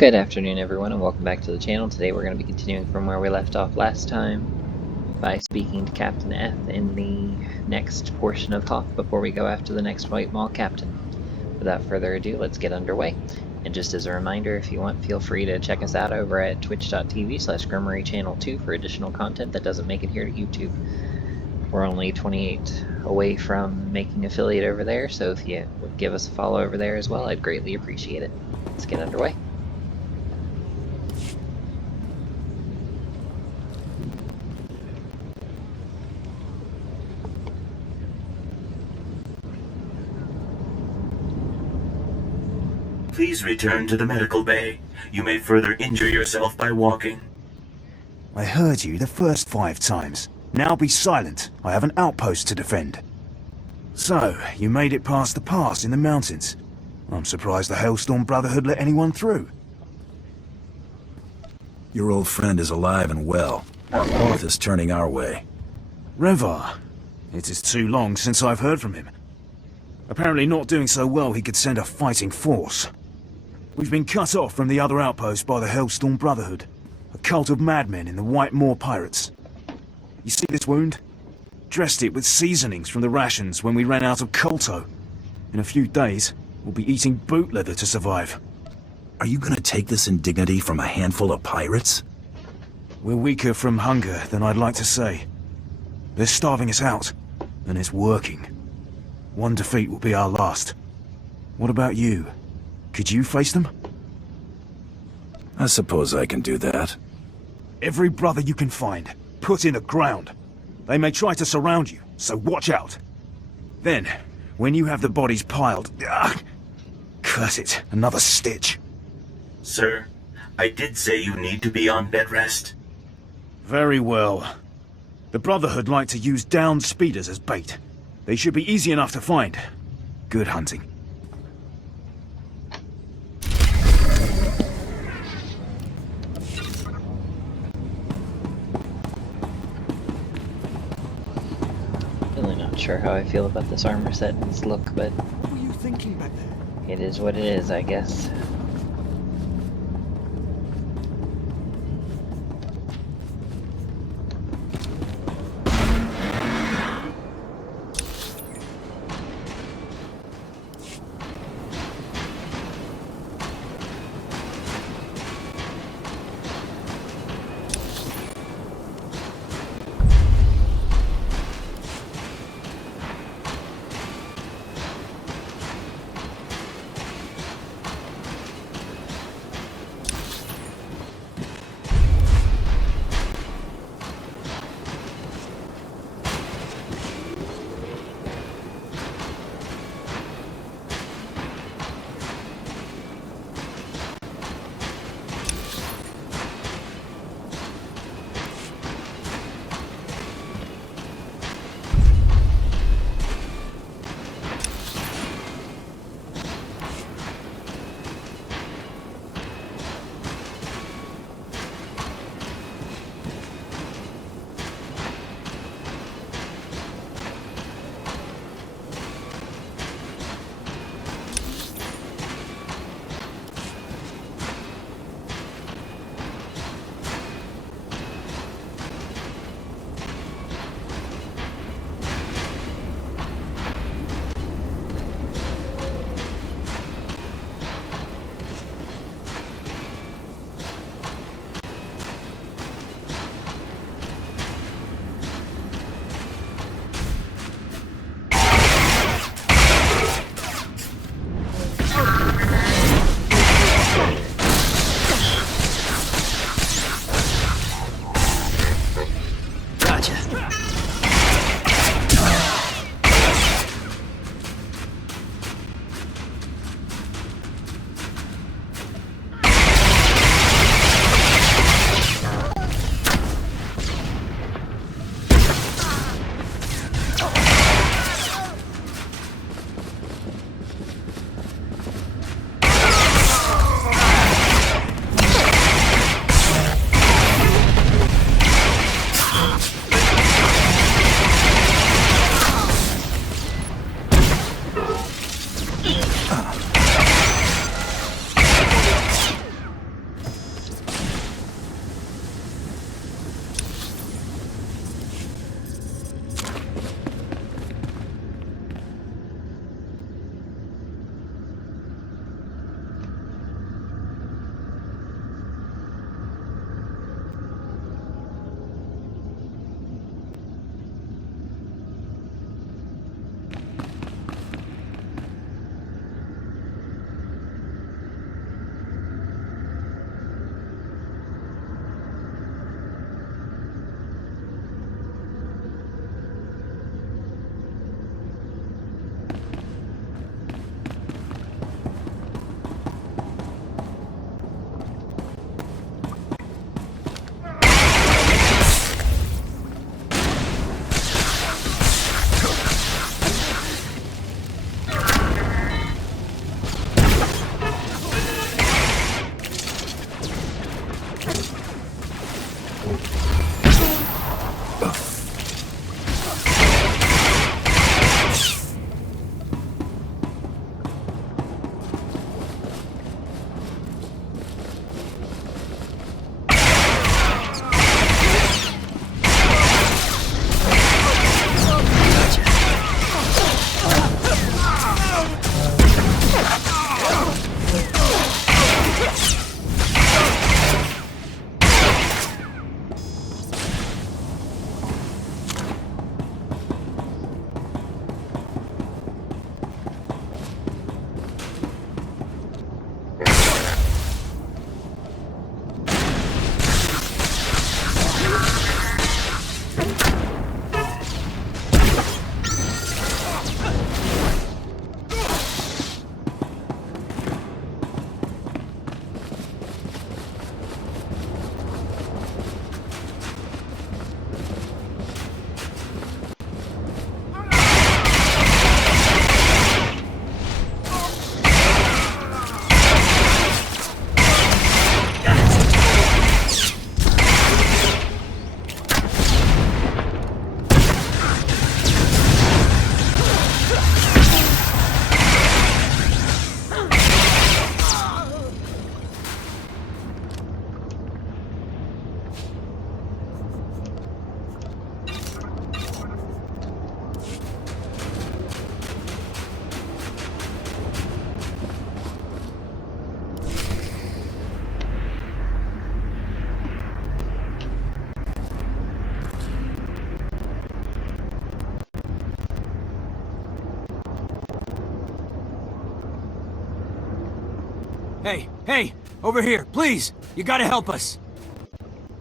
Good afternoon, everyone, and welcome back to the channel. Today we're going to be continuing from where we left off last time by speaking to Captain F in the next portion of Hoth before we go after the next White Maul Captain. Without further ado, let's get underway. And just as a reminder, if you want, feel free to check us out over at twitch.tv/Gremory Channel 2 for additional content that doesn't make it here to YouTube. We're only 28 away from making affiliate over there, so if you would give us a follow over there as well, I'd greatly appreciate it. Let's get underway. Please return to the medical bay. You may further injure yourself by walking. I heard you the first 5 times. Now be silent. I have an outpost to defend. So, you made it past the pass in the mountains. I'm surprised the Hailstorm Brotherhood let anyone through. Your old friend is alive and well. Hoth is turning our way. Revar. It is too long since I've heard from him. Apparently not doing so well he could send a fighting force. We've been cut off from the other outpost by the Hailstorm Brotherhood, a cult of madmen in the White Moor Pirates. You see this wound? Dressed it with seasonings from the rations when we ran out of colto. In a few days, we'll be eating boot leather to survive. Are you gonna take this indignity from a handful of pirates? We're weaker from hunger than I'd like to say. They're starving us out, and it's working. One defeat will be our last. What about you? Could you face them? I suppose I can do that. Every brother you can find, put in the ground. They may try to surround you, so watch out. Then, when you have the bodies piled... curse it, another stitch. Sir, I did say you need to be on bed rest. Very well. The Brotherhood like to use downed speeders as bait. They should be easy enough to find. Good hunting. Really not sure how I feel about this armor set and its look, but What were you thinking back there? it is what it is, I guess. Hey! Over here, please! You gotta help us!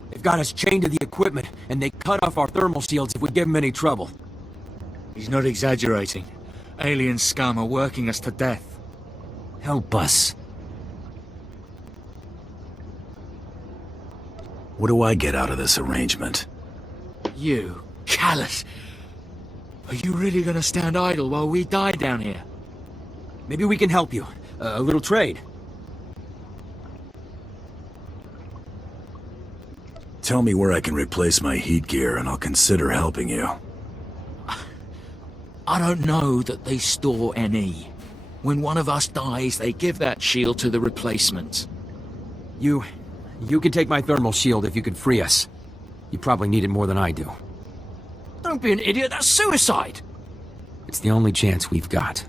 They've got us chained to the equipment, and they cut off our thermal shields if we give them any trouble. He's not exaggerating. Alien scum are working us to death. Help us. What do I get out of this arrangement? You, callous! Are you really gonna stand idle while we die down here? Maybe we can help you. A little trade. Tell me where I can replace my heat gear and I'll consider helping you. I don't know that they store any. When one of us dies, they give that shield to the replacement. You can take my thermal shield if you can free us. You probably need it more than I do. Don't be an idiot, that's suicide! It's the only chance we've got.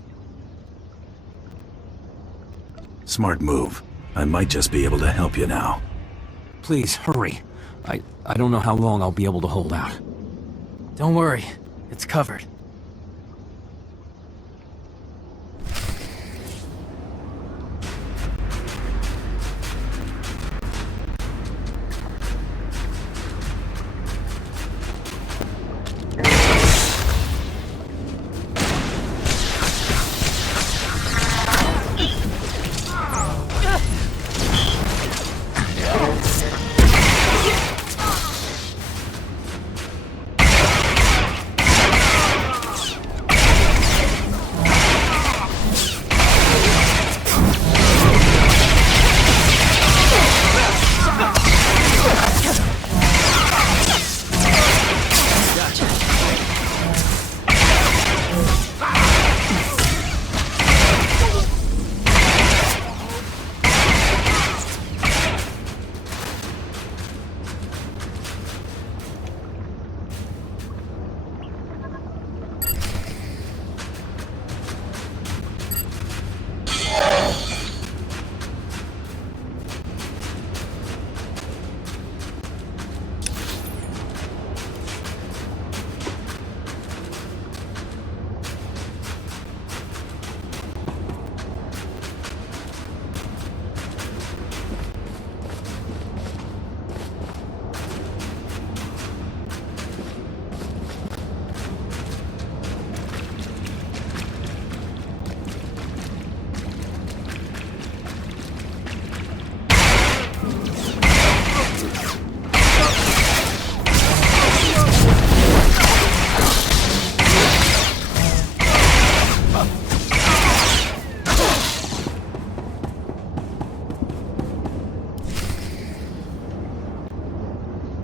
Smart move. I might just be able to help you now. Please, hurry. I don't know how long I'll be able to hold out. Don't worry, it's covered.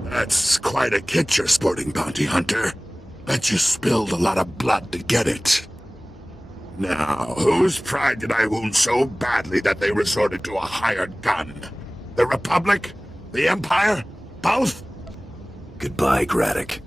That's quite a kit you're sporting, Bounty Hunter. Bet you spilled a lot of blood to get it. Now, whose pride did I wound so badly that they resorted to a hired gun? The Republic? The Empire? Both? Goodbye, Craddock.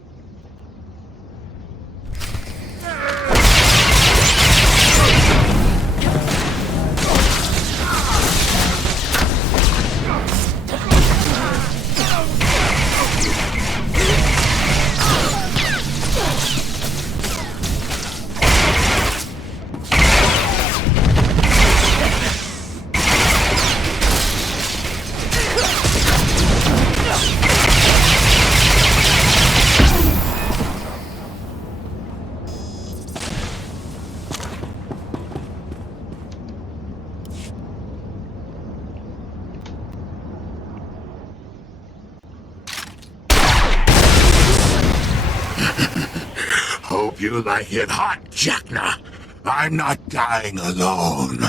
hope you like it hot, Jackna. I'm not dying alone.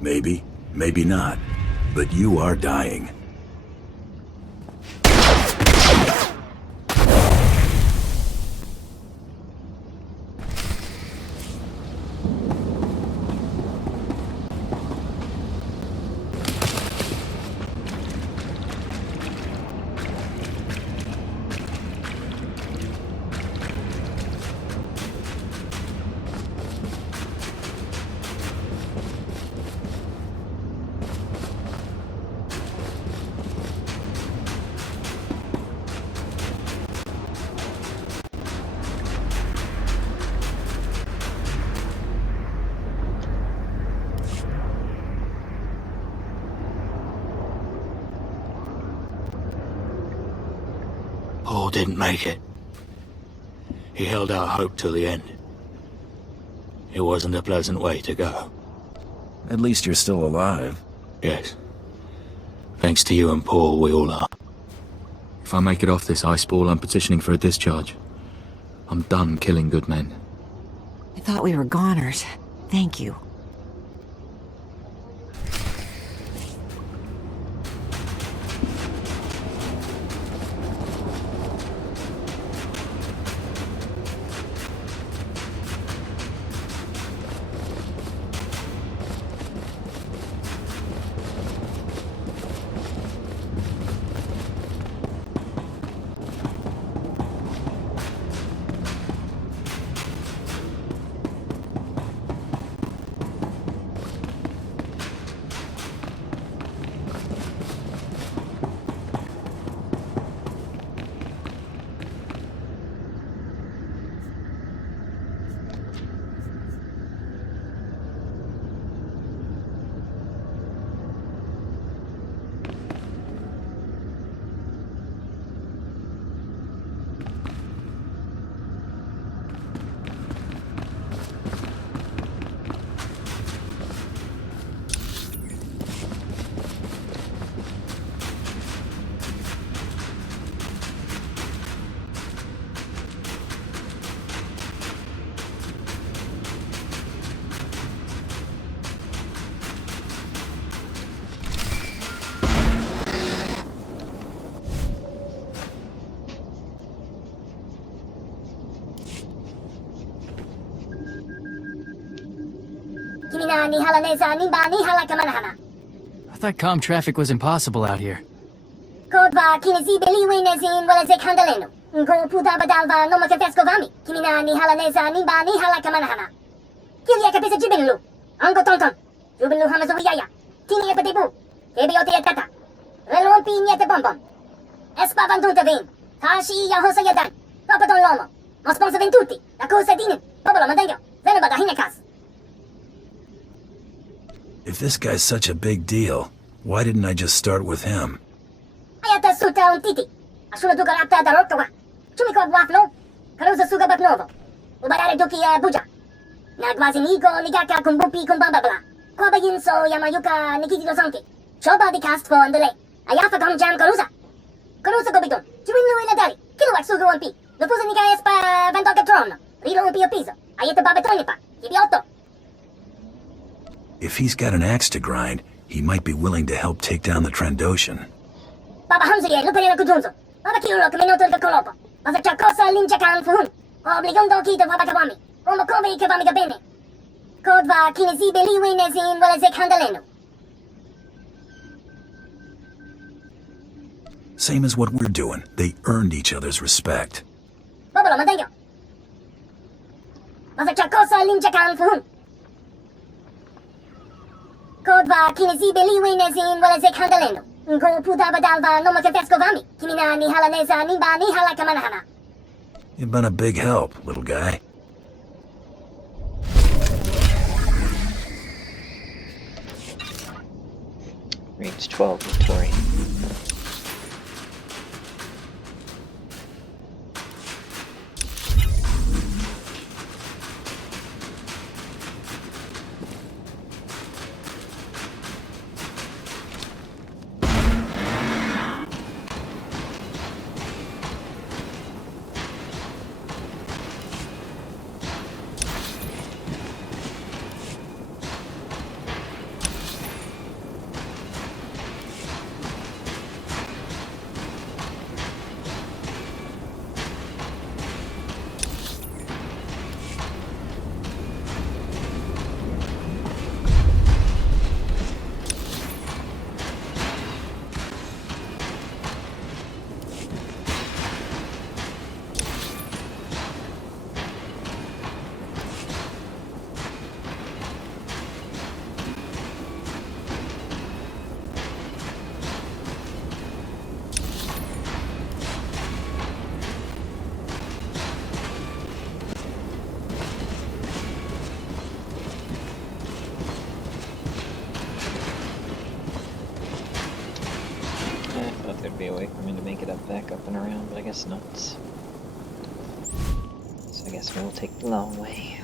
Maybe, maybe not. But you are dying. Paul didn't make it. He held out hope till the end. It wasn't a pleasant way to go. At least you're still alive. Yes. Thanks to you and Paul, we all are. If I make it off this ice ball, I'm petitioning for a discharge. I'm done killing good men. I thought we were goners. Thank you. I thought comm traffic was impossible out here. If this guy's such a big deal, why didn't I just start with him? If he's got an axe to grind, he might be willing to help take down the Trandoshan. Same as what we're doing. They earned each other's respect. You've been a big help, little guy. Reach 12 Victorian. there'd be a way for me to make it up back up and around, but I guess not. So I guess we'll take the long way.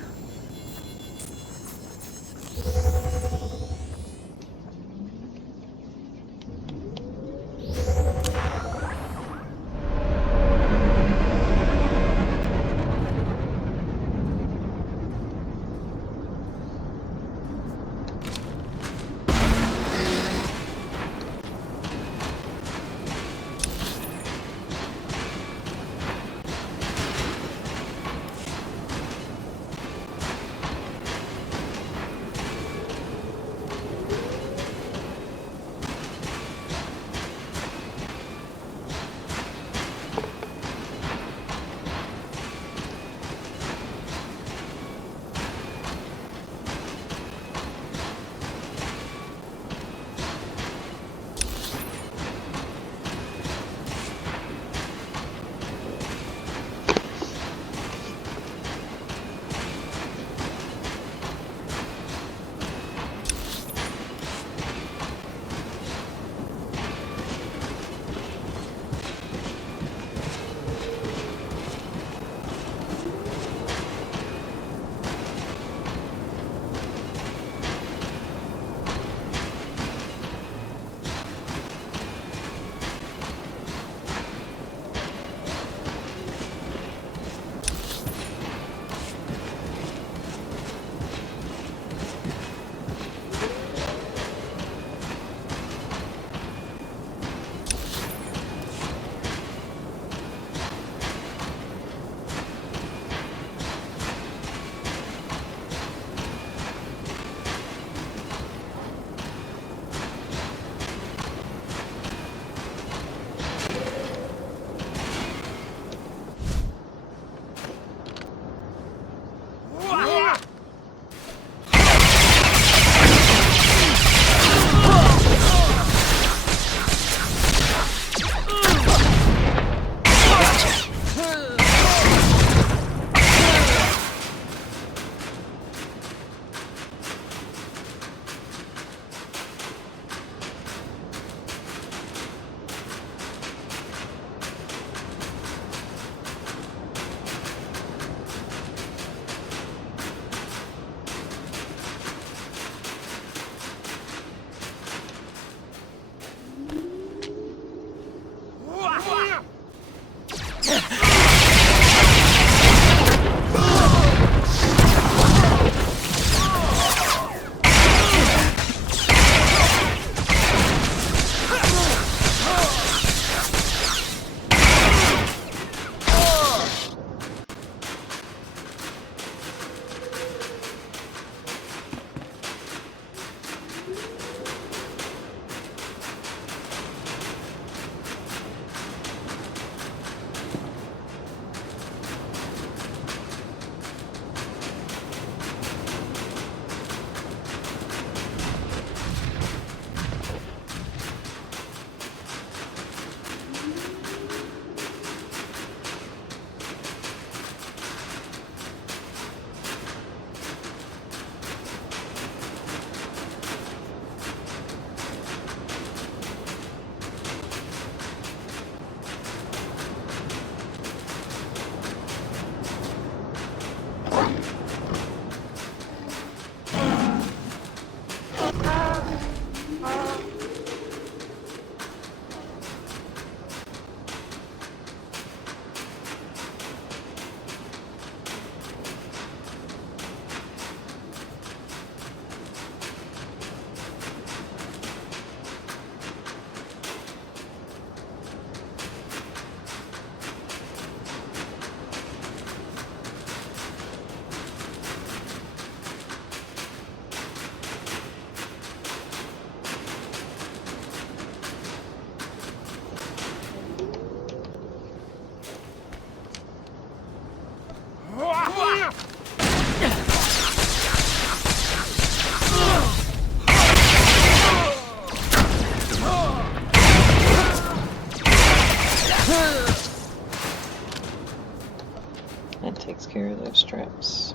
That takes care of those traps.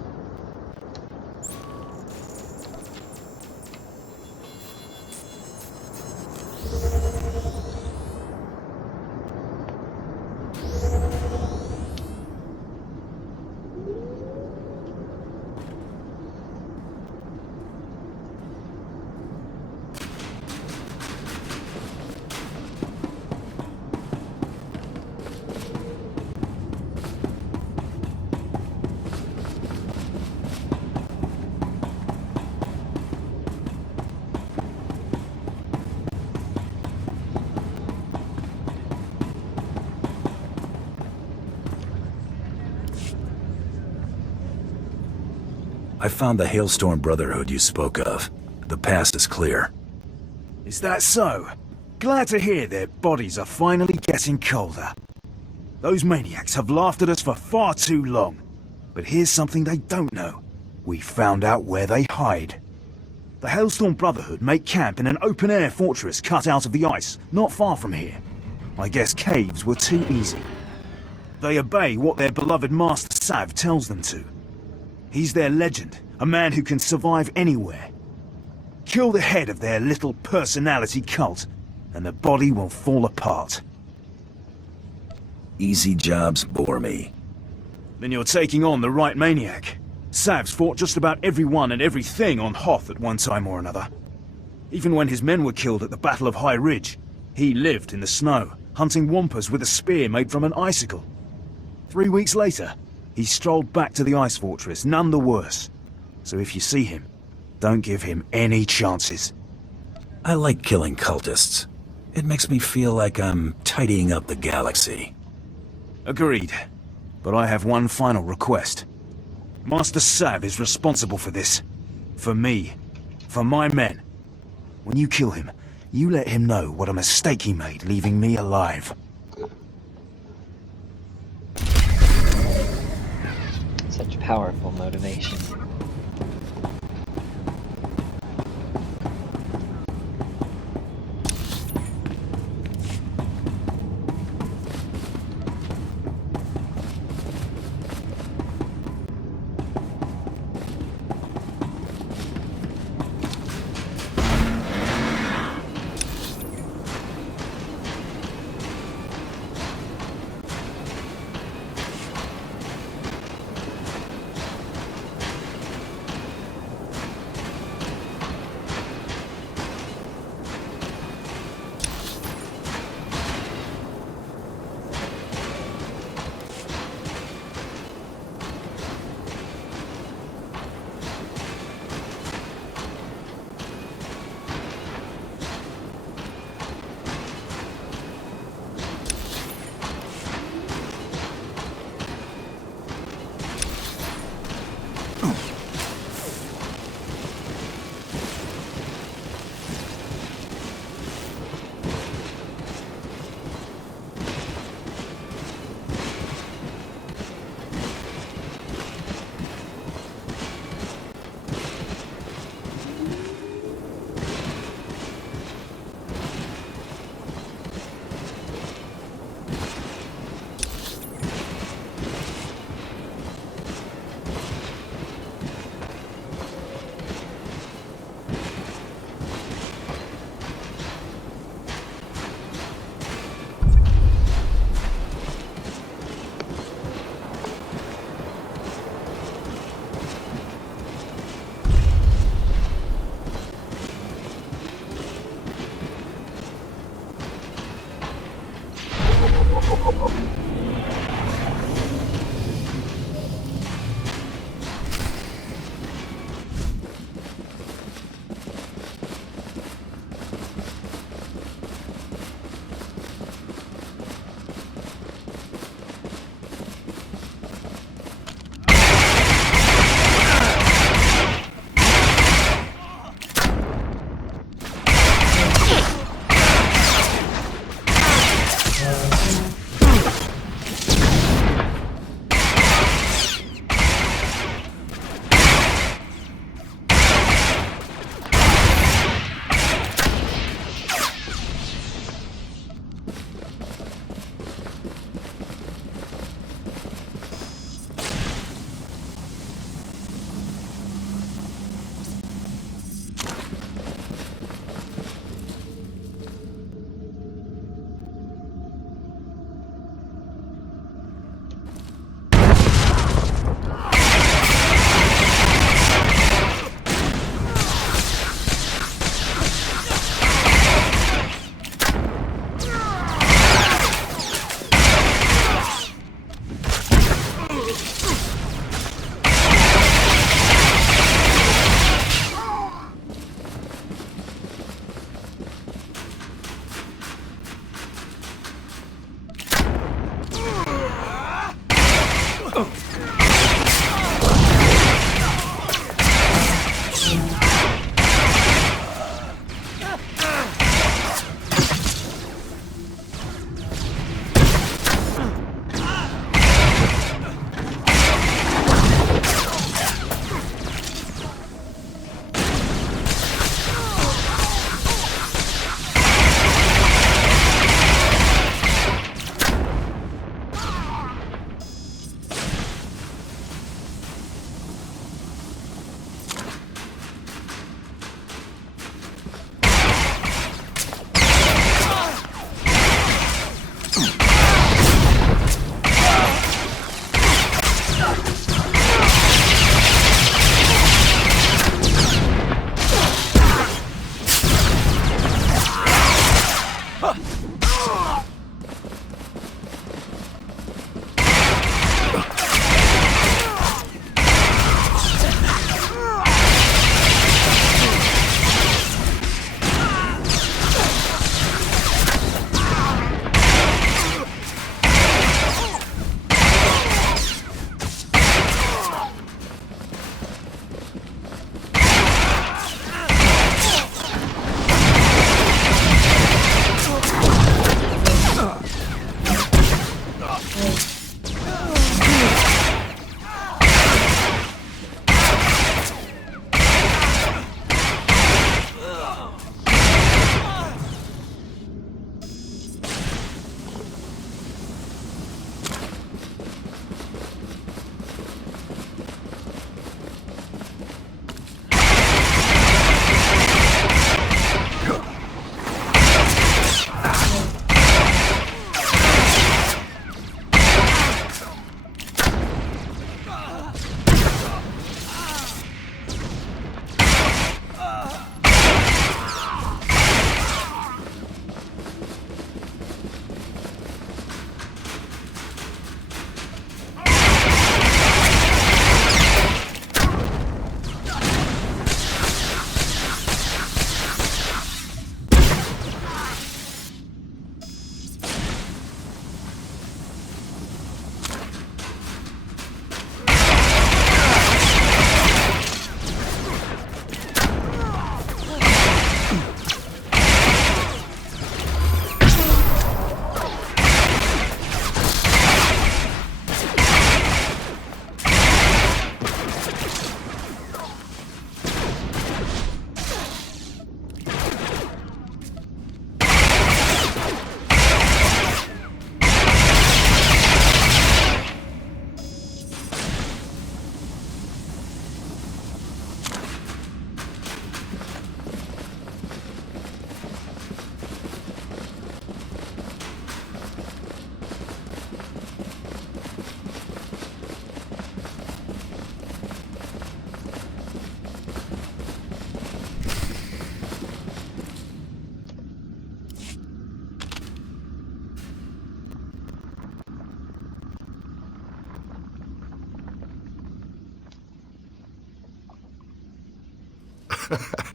I found the Hailstorm Brotherhood you spoke of. The pass is clear. Is that so? Glad to hear their bodies are finally getting colder. Those maniacs have laughed at us for far too long. But here's something they don't know. We found out where they hide. The Hailstorm Brotherhood make camp in an open-air fortress cut out of the ice, not far from here. I guess caves were too easy. They obey what their beloved Master Sav tells them to. He's their legend, a man who can survive anywhere. Kill the head of their little personality cult, and the body will fall apart. Easy jobs bore me. Then you're taking on the right maniac. Sav's fought just about everyone and everything on Hoth at one time or another. Even when his men were killed at the Battle of High Ridge, he lived in the snow, hunting wampus with a spear made from an icicle. 3 weeks later, he strolled back to the ice fortress, none the worse. So if you see him, don't give him any chances. I like killing cultists. It makes me feel like I'm tidying up the galaxy. Agreed. But I have one final request. Master Sav is responsible for this. For me. For my men. When you kill him, you let him know what a mistake he made leaving me alive. Such powerful motivation.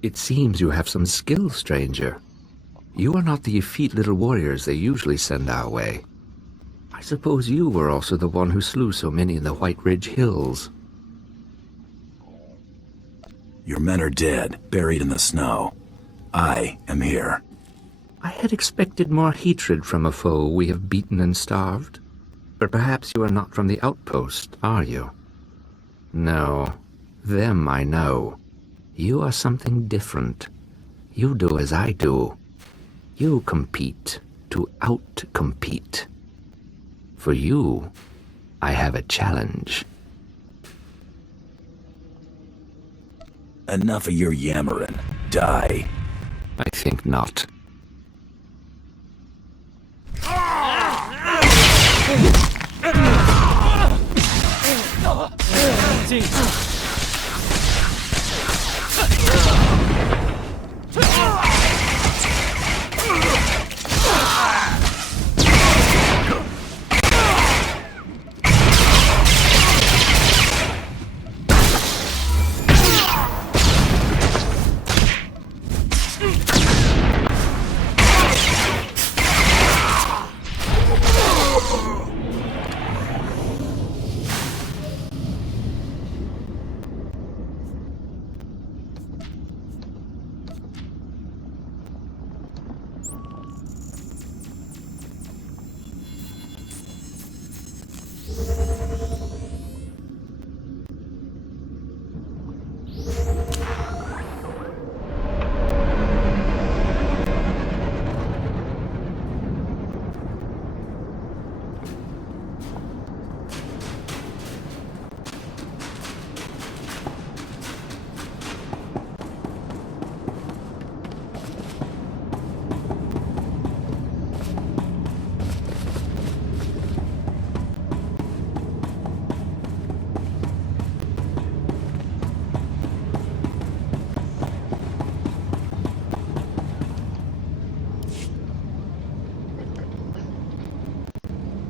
It seems you have some skill, stranger. You are not the effete little warriors they usually send our way. I suppose you were also the one who slew so many in the White Ridge Hills. Your men are dead, buried in the snow. I am here. I had expected more hatred from a foe we have beaten and starved. But perhaps you are not from the outpost, are you? No, them I know. You are something different. You do as I do. You compete to out-compete. For you, I have a challenge. Enough of your yammering. Die. I think not.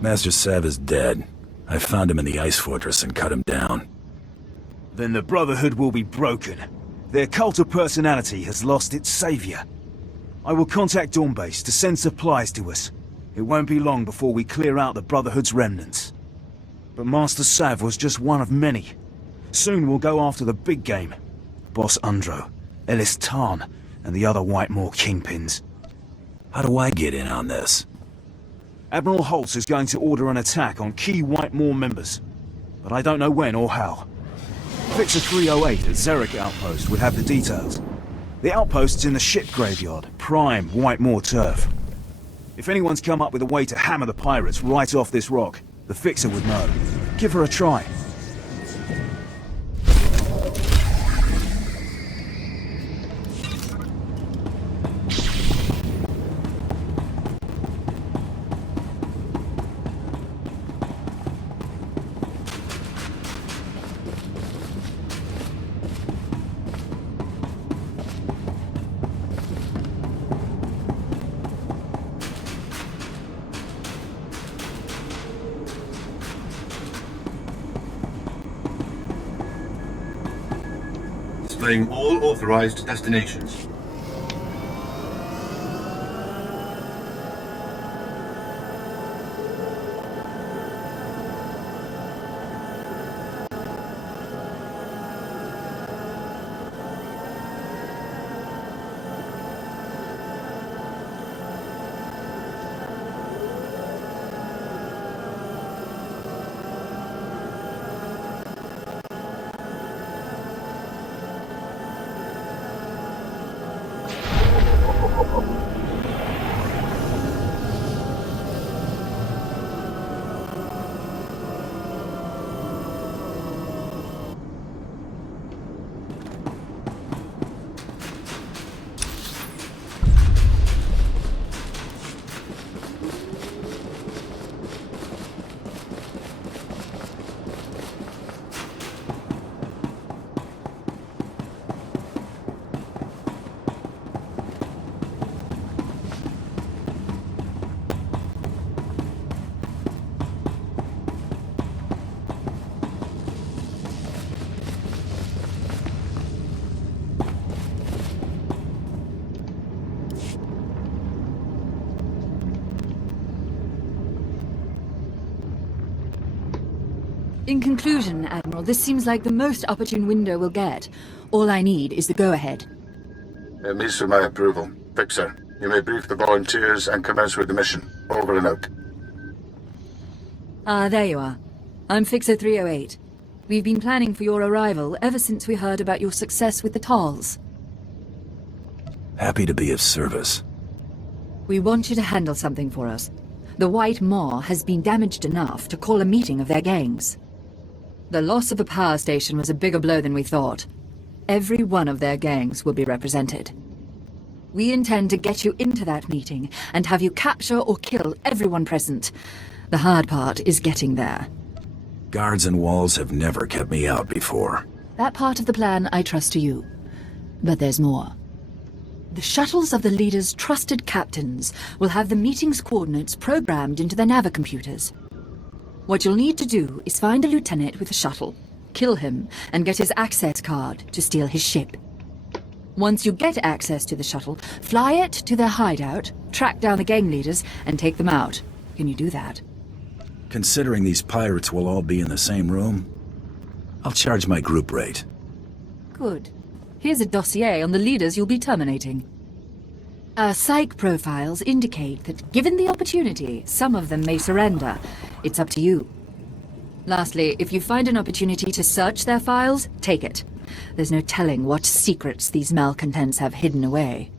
Master Sav is dead. I found him in the ice fortress and cut him down. Then the Brotherhood will be broken. Their cult of personality has lost its savior. I will contact Dawnbase to send supplies to us. It won't be long before we clear out the Brotherhood's remnants. But Master Sav was just one of many. Soon we'll go after the big game. Boss Undro, Ellis Tarn, and the other Whitemore kingpins. How do I get in on this? Admiral Holtz is going to order an attack on key Whitemore members, but I don't know when or how. Fixer 308 at Xeric Outpost would have the details. The outpost's in the ship graveyard, prime Whitemore turf. If anyone's come up with a way to hammer the pirates right off this rock, the Fixer would know. Give her a try. Displaying all authorized destinations. In conclusion, Admiral, this seems like the most opportune window we'll get. All I need is the go-ahead. It meets with my approval. Fixer, you may brief the volunteers and commence with the mission. Over and out. Ah, there you are. I'm Fixer 308. We've been planning for your arrival ever since we heard about your success with the Talls. Happy to be of service. We want you to handle something for us. The White Maw has been damaged enough to call a meeting of their gangs. The loss of a power station was a bigger blow than we thought. Every one of their gangs will be represented. We intend to get you into that meeting and have you capture or kill everyone present. The hard part is getting there. Guards and walls have never kept me out before. That part of the plan I trust to you. But there's more. The shuttles of the leaders' trusted captains will have the meeting's coordinates programmed into their navicomputers. What you'll need to do is find a lieutenant with a shuttle, kill him, and get his access card to steal his ship. Once you get access to the shuttle, fly it to their hideout, track down the gang leaders, and take them out. Can you do that? Considering these pirates will all be in the same room, I'll charge my group rate. Good. Here's a dossier on the leaders you'll be terminating. Our psych profiles indicate that, given the opportunity, some of them may surrender. It's up to you. Lastly, if you find an opportunity to search their files, take it. There's no telling what secrets these malcontents have hidden away.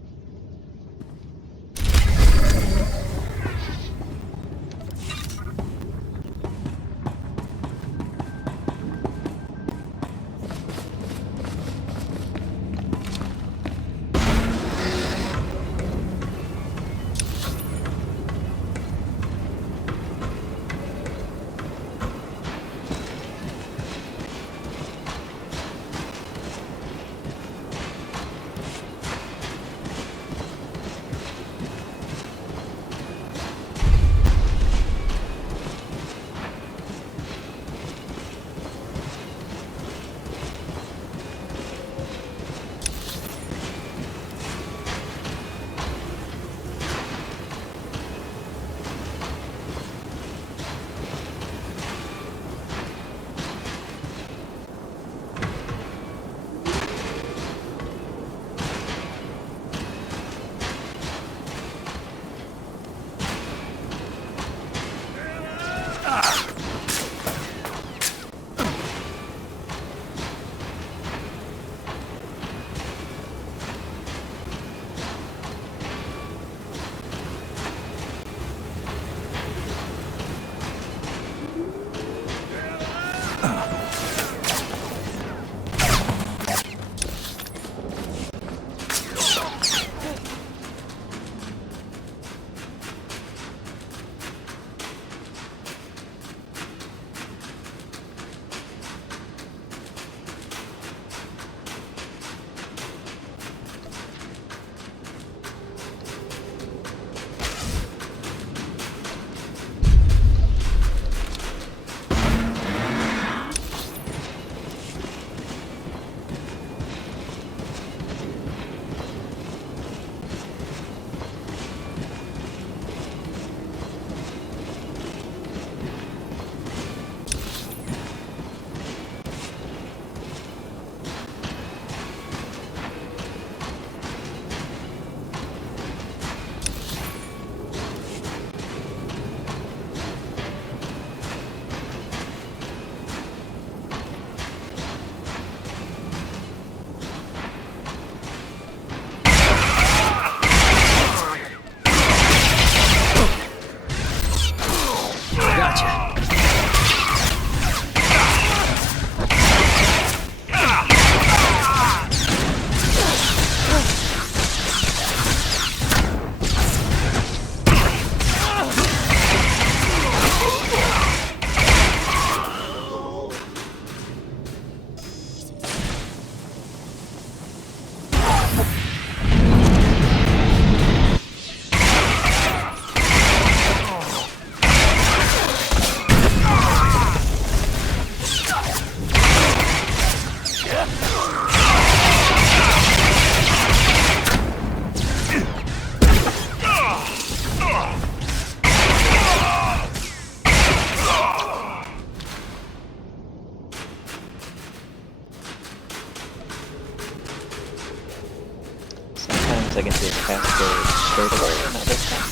straight away another time.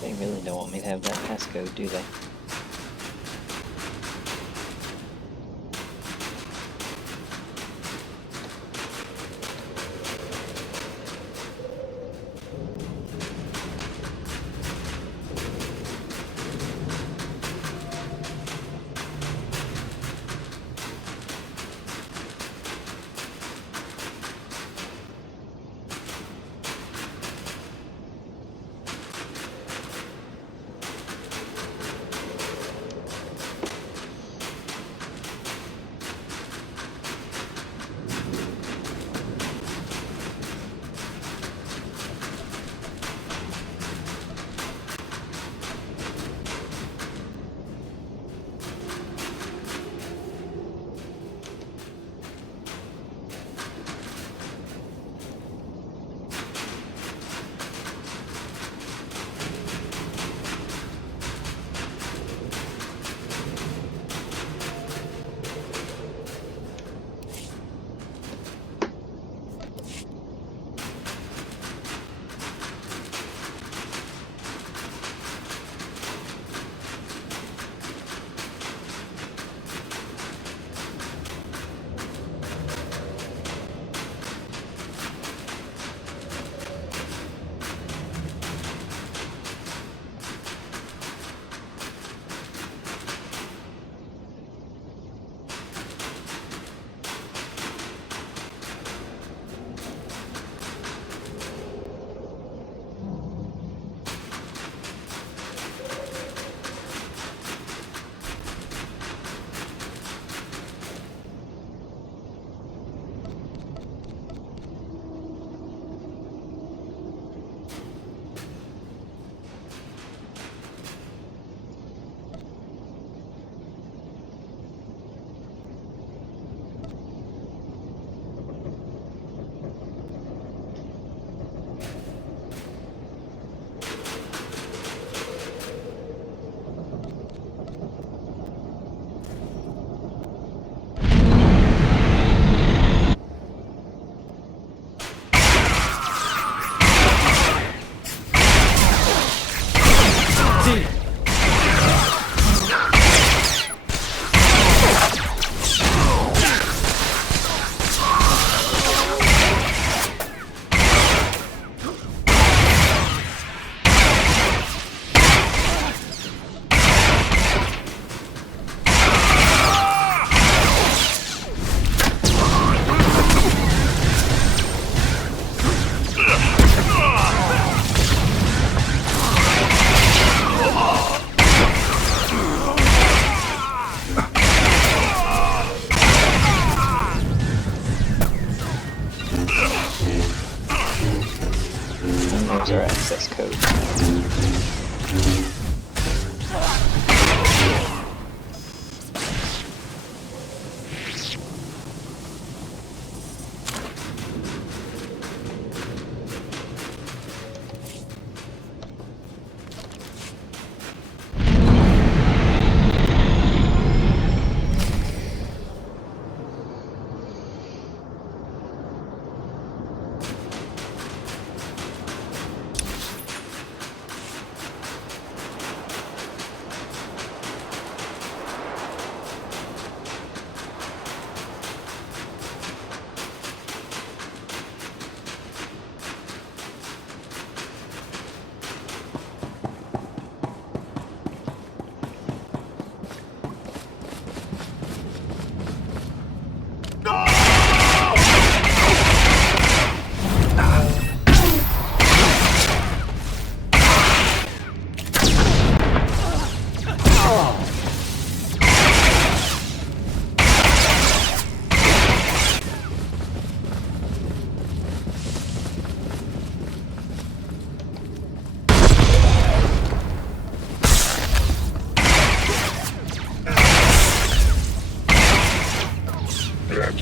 They really don't want me to have that passcode, do they?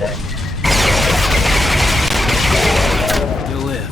You'll live.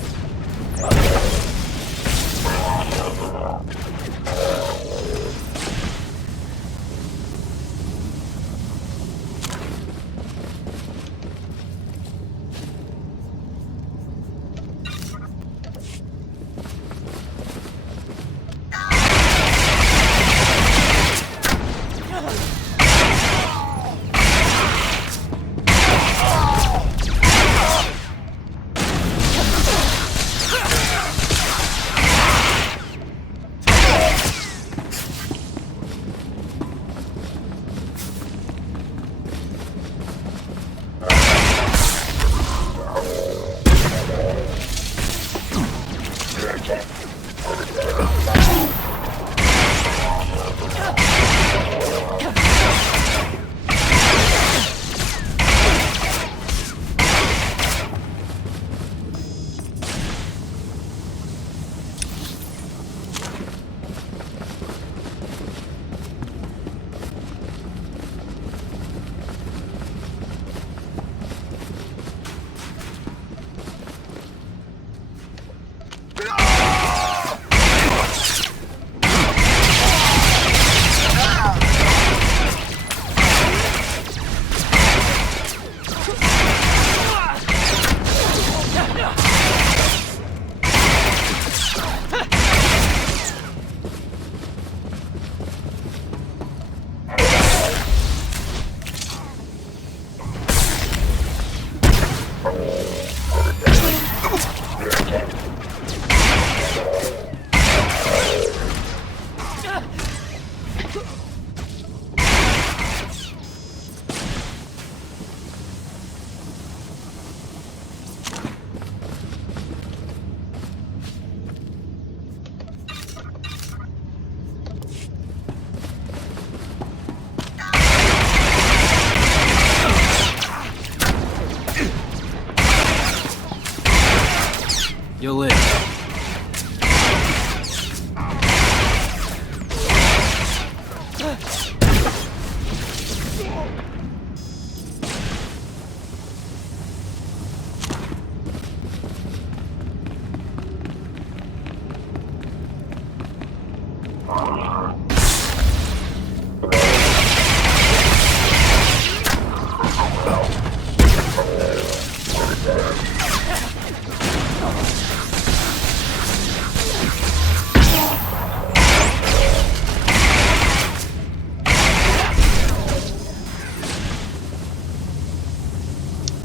You'll live.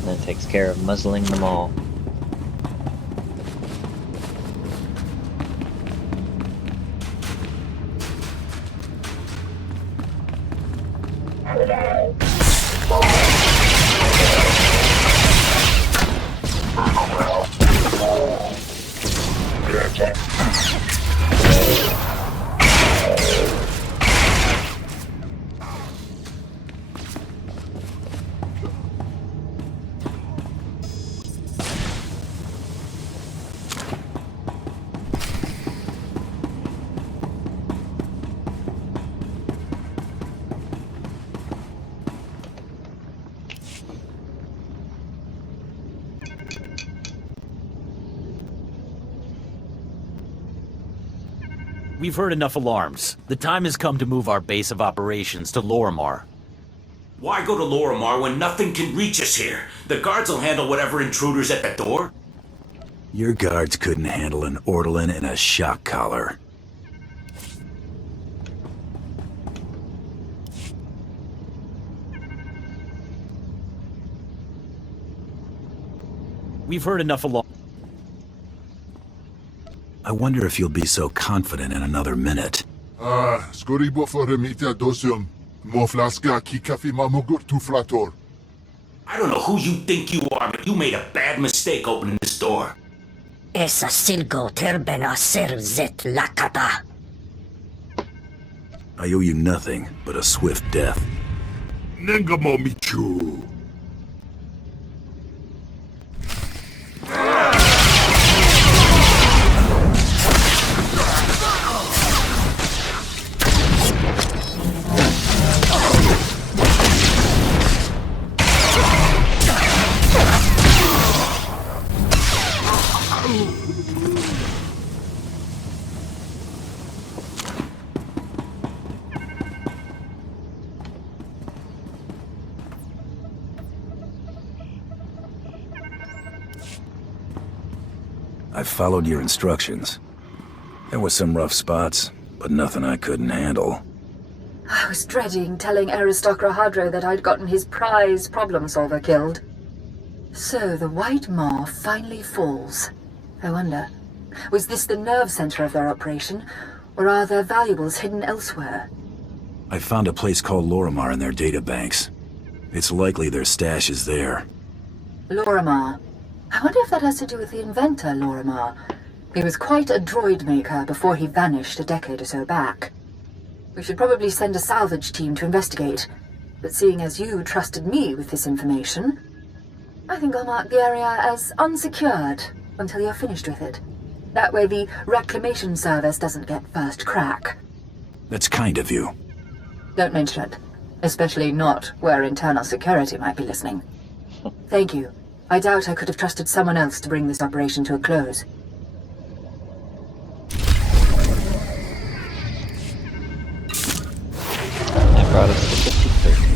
That takes care of muzzling them all. We've heard enough alarms. The time has come to move our base of operations to Lorimar. Why go to Lorimar when nothing can reach us here? The guards will handle whatever intruders at the door. Your guards couldn't handle an ortolan in a shock collar. We've heard enough alarms. I wonder if you'll be so confident in another minute. Skori boforemita dosum. Moflaska kikafi mamugur tu flator. I don't know who you think you are, but you made a bad mistake opening this door. Esa silgo terbena ser zet lakata. I owe you nothing but a swift death. Nengamo michu. I followed your instructions. There were some rough spots, but nothing I couldn't handle. I was dreading telling Aristocra Hadro that I'd gotten his prize problem solver killed. So the White Maw finally falls. I wonder, was this the nerve center of their operation, or are their valuables hidden elsewhere? I found a place called Lorimar in their databanks. It's likely their stash is there. Lorimar. I wonder if that has to do with the inventor, Lorimar. He was quite a droid maker before he vanished a decade or so back. We should probably send a salvage team to investigate, but seeing as you trusted me with this information, I think I'll mark the area as unsecured until you're finished with it. That way the reclamation service doesn't get first crack. That's kind of you. Don't mention it, especially not where internal security might be listening. Thank you. I doubt I could have trusted someone else to bring this operation to a close. That brought us to 53.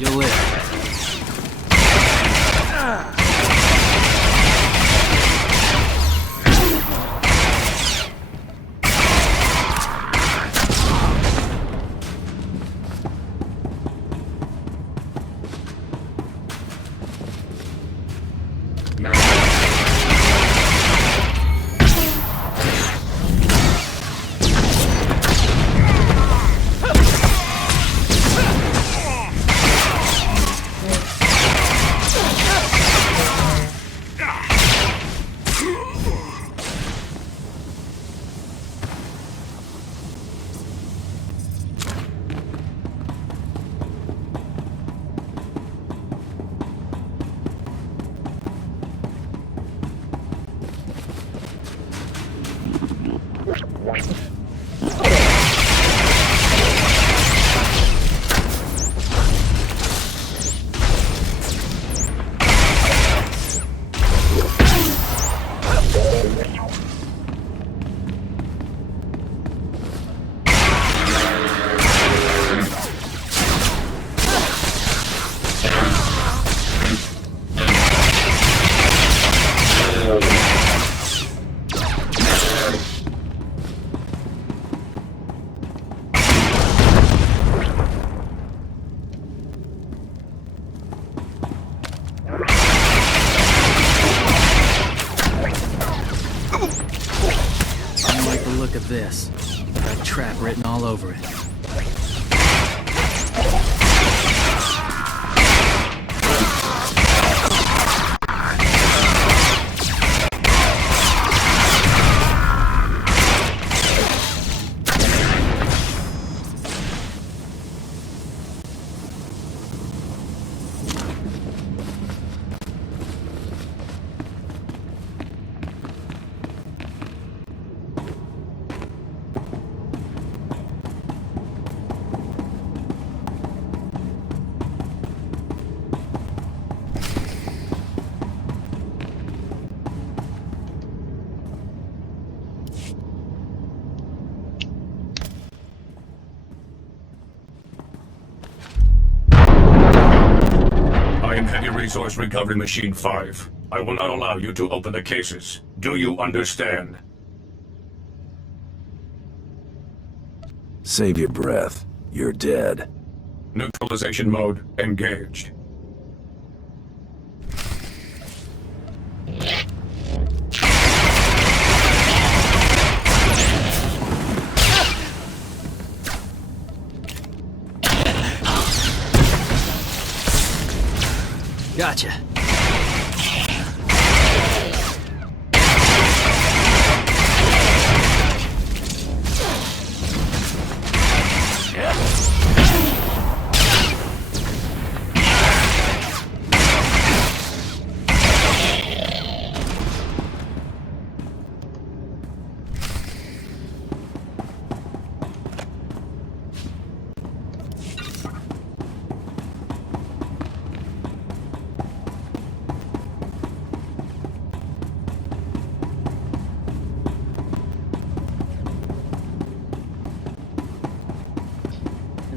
You'll live. Look at this. Got trap written all over it. Resource Recovery Machine 5. I will not allow you to open the cases. Do you understand? Save your breath. You're dead. Neutralization mode engaged. Gotcha.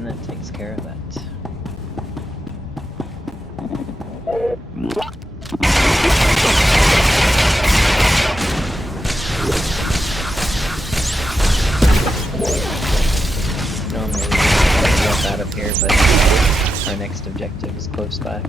And that takes care of that. Normally we would jump out of here, but our next objective is close by.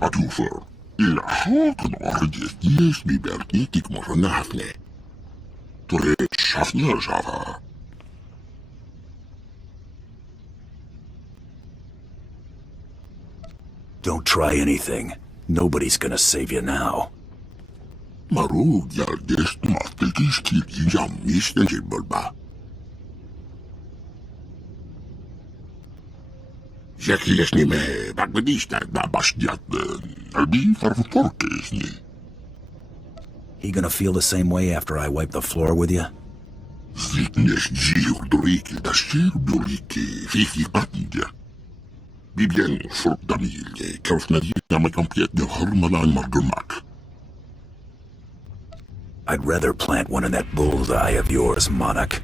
Atufer, ilahak arjes jes mi berkitik moronafne. Tore shafner java. Don't try anything. Nobody's gonna save you now. Marug yardes maftekis kiri jammis tenjibulba. Jakies ni me, bak bedista da bastiat albi farforkes ni. He gonna feel the same way after I wipe the floor with you? Zitnes giurduriki da shirduriki fifi patja. Bibien fort damilje, kausnadina me kampiet de harmalan margumak. I'd rather plant one in that bull's eye of yours, Monarch.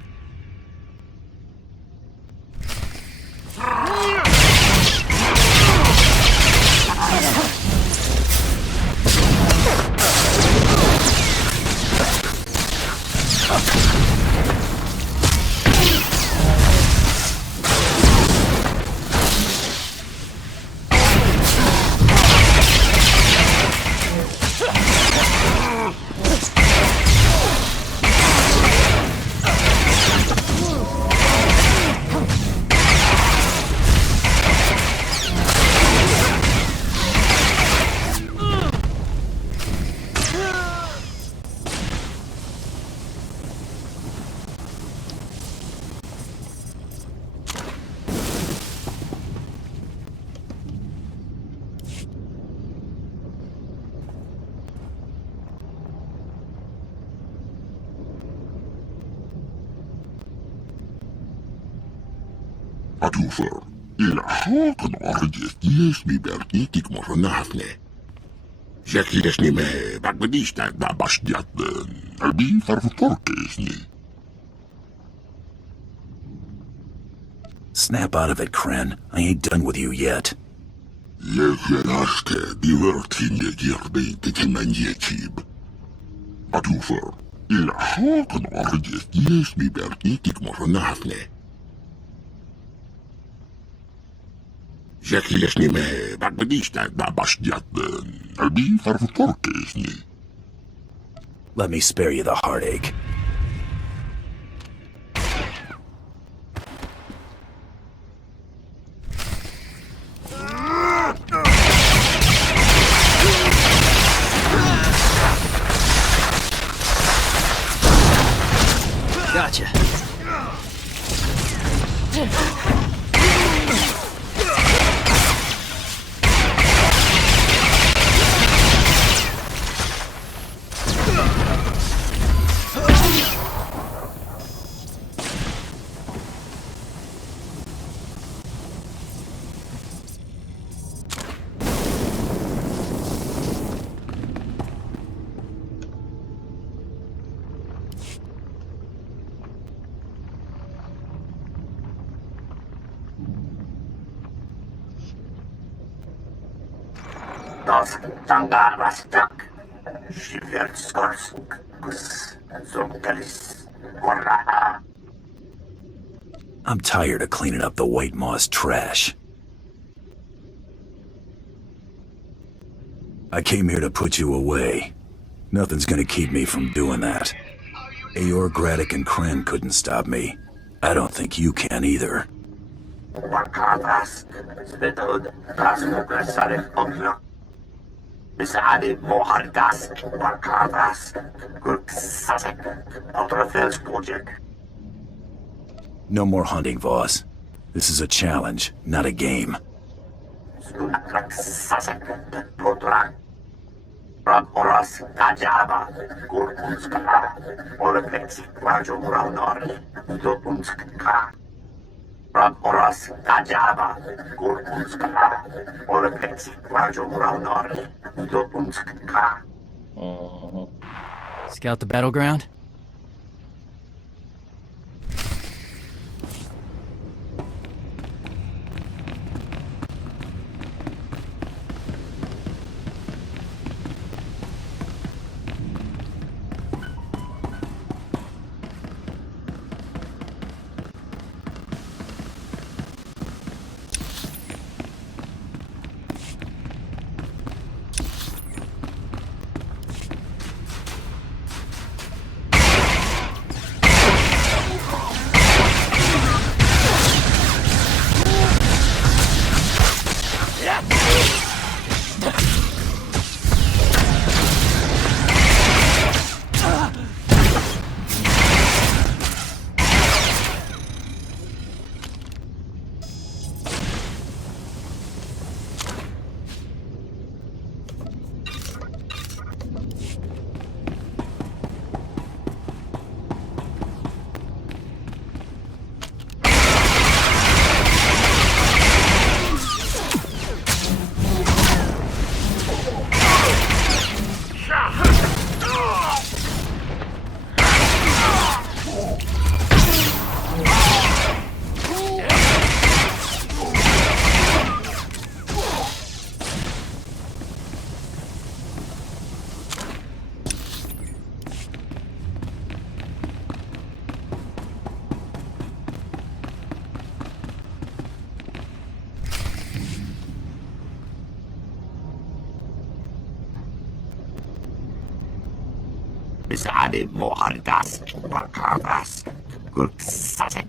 Atufer, ilhakan orjes jesni bertitik moronafne. Zekiesni me bagbedista da bastiaten, albi farforkesni. Snap out of it, Kren. I ain't done with you yet. Jegenaste divertinde girdi tikimanjechib. Atufer, ilhakan orjes jesni bertitik moronafne. Zekiesni me bagbedista da bastiaten, albi farforkesni. Let me spare you the heartache. Gotcha. Das Tanga Rastak, Shivertskors, Gus, Zomkalis, Warraha. I'm tired of cleaning up the White Moss trash. I came here to put you away. Nothing's gonna keep me from doing that. Aor, Graddock, and Kren couldn't stop me. I don't think you can either. Warkadas, Svetod, Tasmokrasarek Omna. Besade Mohardas, Warkadas, Gurksasek, Outerfels Project. No more hunting, Voss. This is a challenge, not a game. Sasek, Potrak. Rab Oras, Kajaba, Gurkunska, Oreflex, Rajo Raunori, Dokunska. Rab Oras, Kajaba, Gurkunska, Oreflex, Rajo Raunori, Dokunska. Scout the battleground? Besade Mohardas, Warkadas, Gurksasek,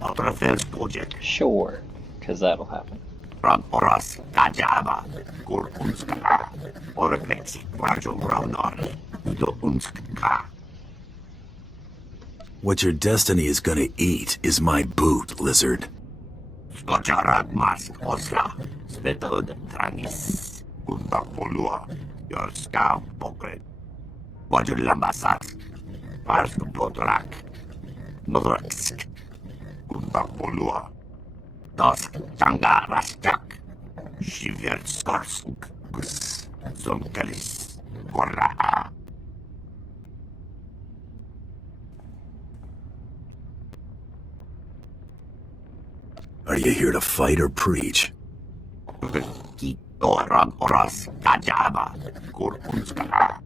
Outerfels Project. Sure, because that'll happen. Rab Oras, Kajaba, Gurkunska, Oreflex, Rajo Raunori, Dokunska. What your destiny is gonna eat is my boot, lizard. Skojarag Mask Osla, Svetod Trangis, Gundapolua, your scout pocket. Wajur Lambasat, Pars Potrak, Nodraksk, Gundapolua, Tosk Tanga Rastak. Shivert Skorsuk. Zomkalis. Korra. Are you here to fight or preach? Orang oras kajaba. Kurunskara.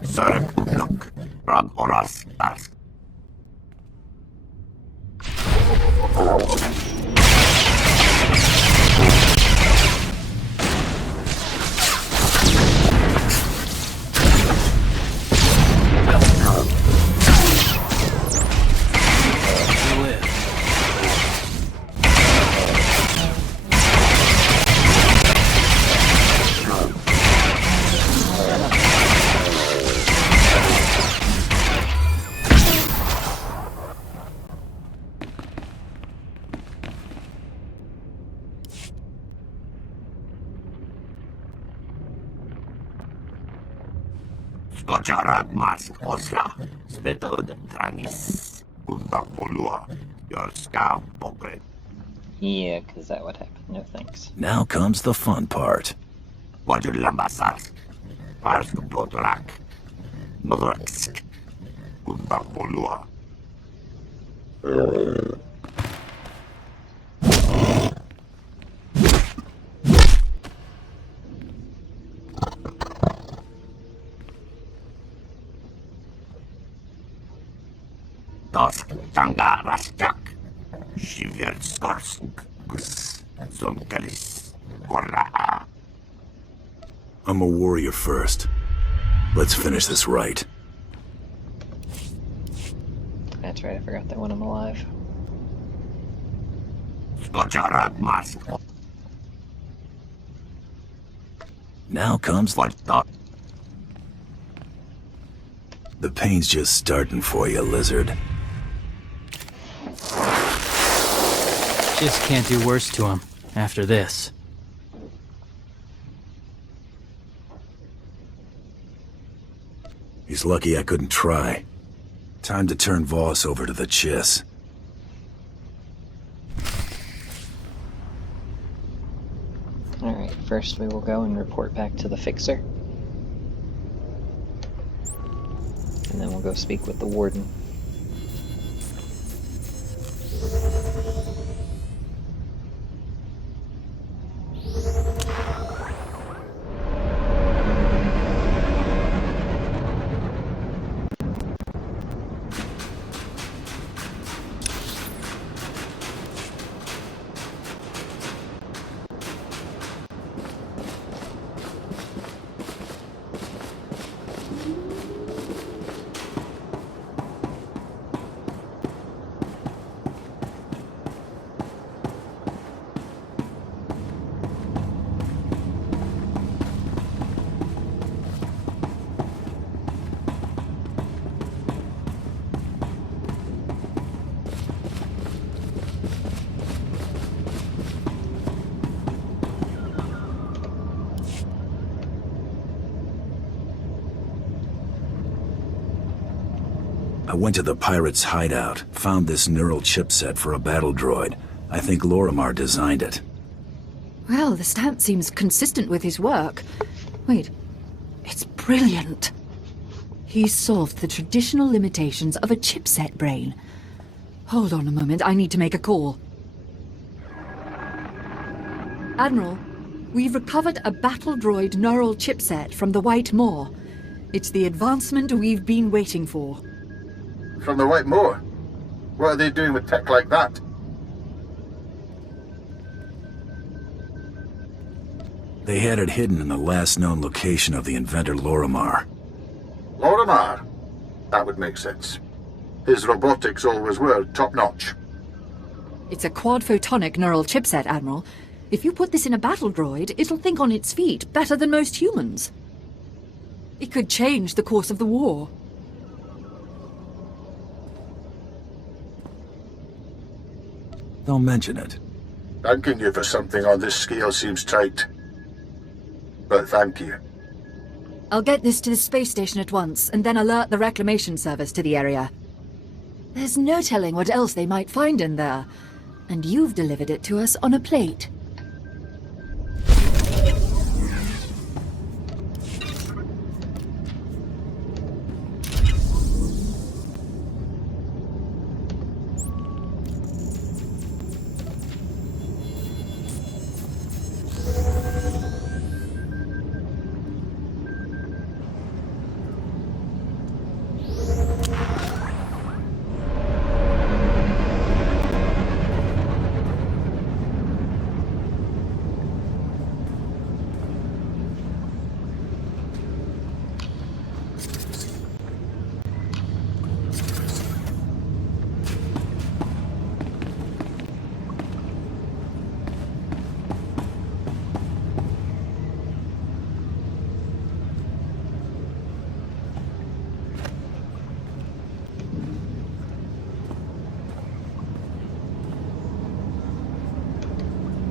Sarek look. Rag oras tas. Skocharat mas osla. Spetod trangis. Kundapolua. Your scalp pokret. Yeah, because that would happen. No thanks. Now comes the fun part. Wajul lambasas. Parsk potrak. Nodraksk. Kundapolua. Tosk Tanga Rastak. Shivert Skorsuk. Zomkalis. Korra. I'm a warrior first. Let's finish this right. That's right, I forgot that when I'm alive. Skocharat mas. Now comes the pain's just starting for you, lizard. Just can't do worse to him after this. He's lucky I couldn't try. Time to turn Voss over to the Chiss. Alright, first we will go and report back to the Fixer. And then we'll go speak with the Warden. I went to the pirates' hideout, found this neural chipset for a battle droid. I think Lorimar designed it. Well, the stamp seems consistent with his work. Wait, it's brilliant. He solved the traditional limitations of a chipset brain. Hold on a moment, I need to make a call. Admiral, we've recovered a battle droid neural chipset from the White Moor. It's the advancement we've been waiting for. From the White Moor? What are they doing with tech like that? They had it hidden in the last known location of the inventor Lorimar. Lorimar? That would make sense. His robotics always were top-notch. It's a quad-photonic neural chipset, Admiral. If you put this in a battle droid, it'll think on its feet better than most humans. It could change the course of the war. Don't mention it. Thanking you for something on this scale seems trite. But thank you. I'll get this to the space station at once, and then alert the reclamation service to the area. There's no telling what else they might find in there. And you've delivered it to us on a plate.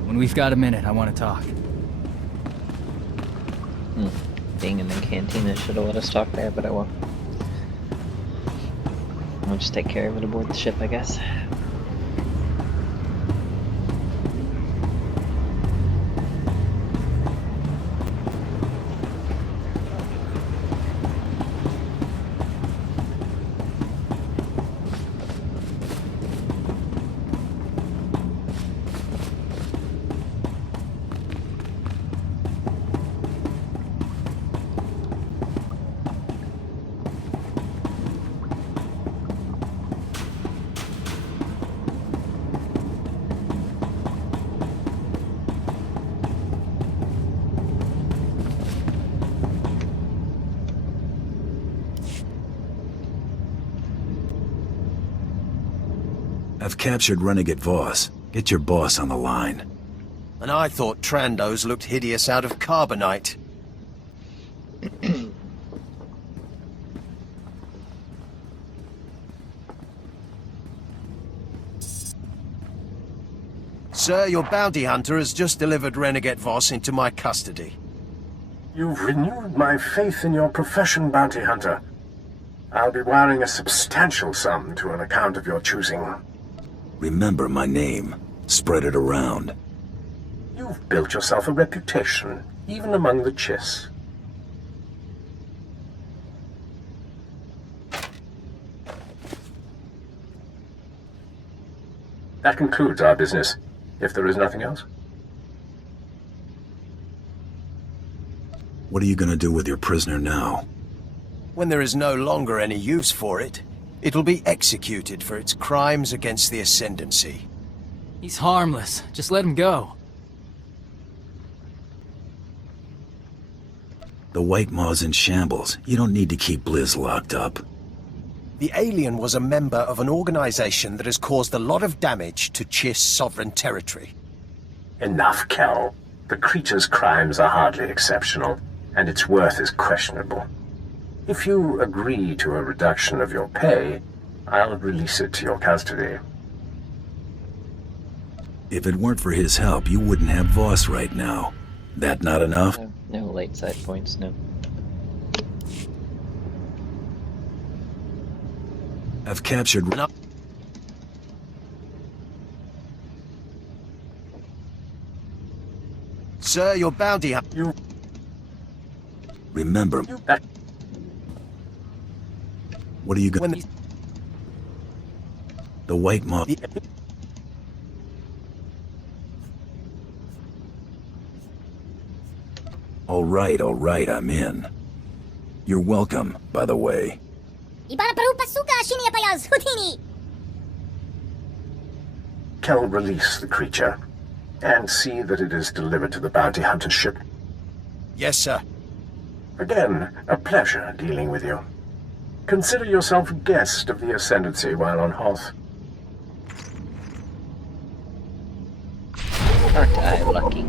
When we've got a minute, I want to talk. Being in the cantina should have let us talk there, but I won't. We'll just take care of it aboard the ship, I guess. I've captured Renegade Voss. Get your boss on the line. And I thought Trandos looked hideous out of carbonite. Sir, your bounty hunter has just delivered Renegade Voss into my custody. You've renewed my faith in your profession, bounty hunter. I'll be wiring a substantial sum to an account of your choosing. Remember my name. Spread it around. You've built yourself a reputation, even among the Chiss. That concludes our business, if there is nothing else. What are you gonna do with your prisoner now? When there is no longer any use for it, it'll be executed for its crimes against the Ascendancy. He's harmless. Just let him go. The White Maw's in shambles. You don't need to keep Blizz locked up. The alien was a member of an organization that has caused a lot of damage to Chiss sovereign territory. Enough, Kel. The creature's crimes are hardly exceptional, and its worth is questionable. If you agree to a reduction of your pay, I'll release it to your custody. If it weren't for his help, you wouldn't have Voss right now. That not enough? No late side points, no. I've captured... Sir, your bounty... You... Remember... What are you gonna... The White Maw... All right, I'm in. You're welcome, by the way. Kel, release the creature, and see that it is delivered to the bounty hunter's ship. Yes, sir. Again, a pleasure dealing with you. Consider yourself a guest of the Ascendancy while on Hoth. Aren't I lucky?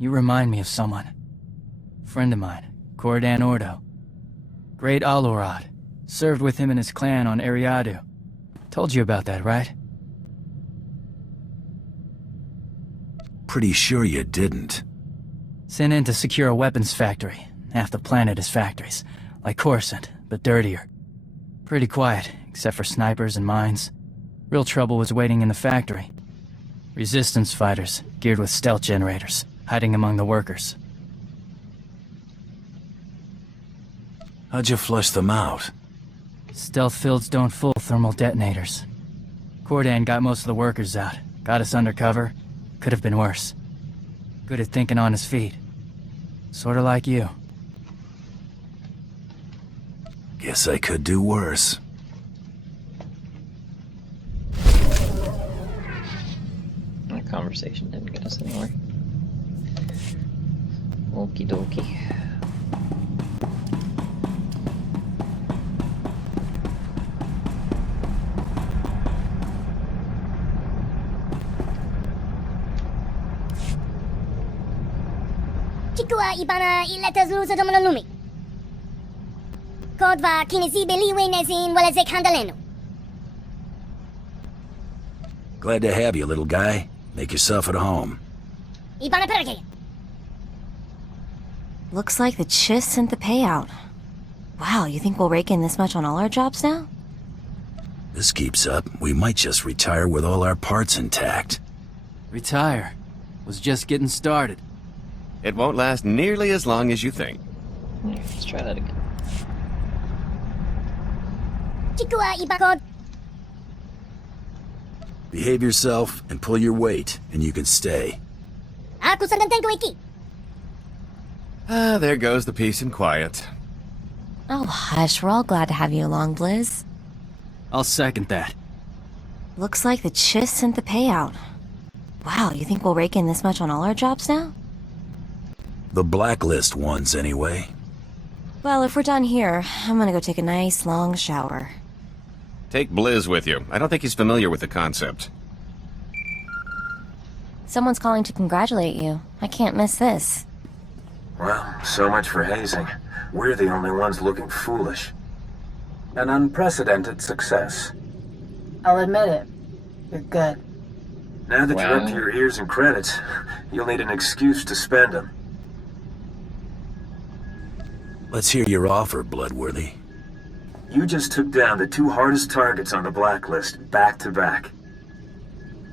You remind me of someone. Friend of mine, Cordan Ordo. Great Alorad. Served with him and his clan on Eriadu. Told you about that, right? Pretty sure you didn't. Sent in to secure a weapons factory. Half the planet is factories. Like Coruscant, but dirtier. Pretty quiet, except for snipers and mines. Real trouble was waiting in the factory. Resistance fighters, geared with stealth generators, hiding among the workers. How'd you flush them out? Stealth fields don't fool thermal detonators. Cordan got most of the workers out. Got us undercover. Could have been worse. Good at thinking on his feet. Sorta like you. Guess I could do worse. That conversation didn't get us anywhere. Okie dokie. Chikua ibana ileta zlusa domolumi. Kodva kinesibe liwe nezin waleze kandaleno. Glad to have you, little guy. Make yourself at home. Ibana perge. Looks like the Chiss sent the payout. Wow, you think we'll rake in this much on all our jobs now? This keeps up, we might just retire with all our parts intact. Retire? Was just getting started. It won't last nearly as long as you think. Let's try that again. Chikua ibako. Behave yourself and pull your weight, and you can stay. Aku sandantengo iki. Ah, there goes the peace and quiet. Oh, hush, we're all glad to have you along, Blizz. I'll second that. Looks like the Chiss sent the payout. Wow, you think we'll rake in this much on all our jobs now? The Blacklist ones, anyway. Well, if we're done here, I'm gonna go take a nice, long shower. Take Blizz with you. I don't think he's familiar with the concept. Someone's calling to congratulate you. I can't miss this. Well, so much for hazing. We're the only ones looking foolish. An unprecedented success. I'll admit it. You're good. Now that you're up to your ears in credits, you'll need an excuse to spend them. Let's hear your offer, Bloodworthy. You just took down the two hardest targets on the Blacklist, back to back.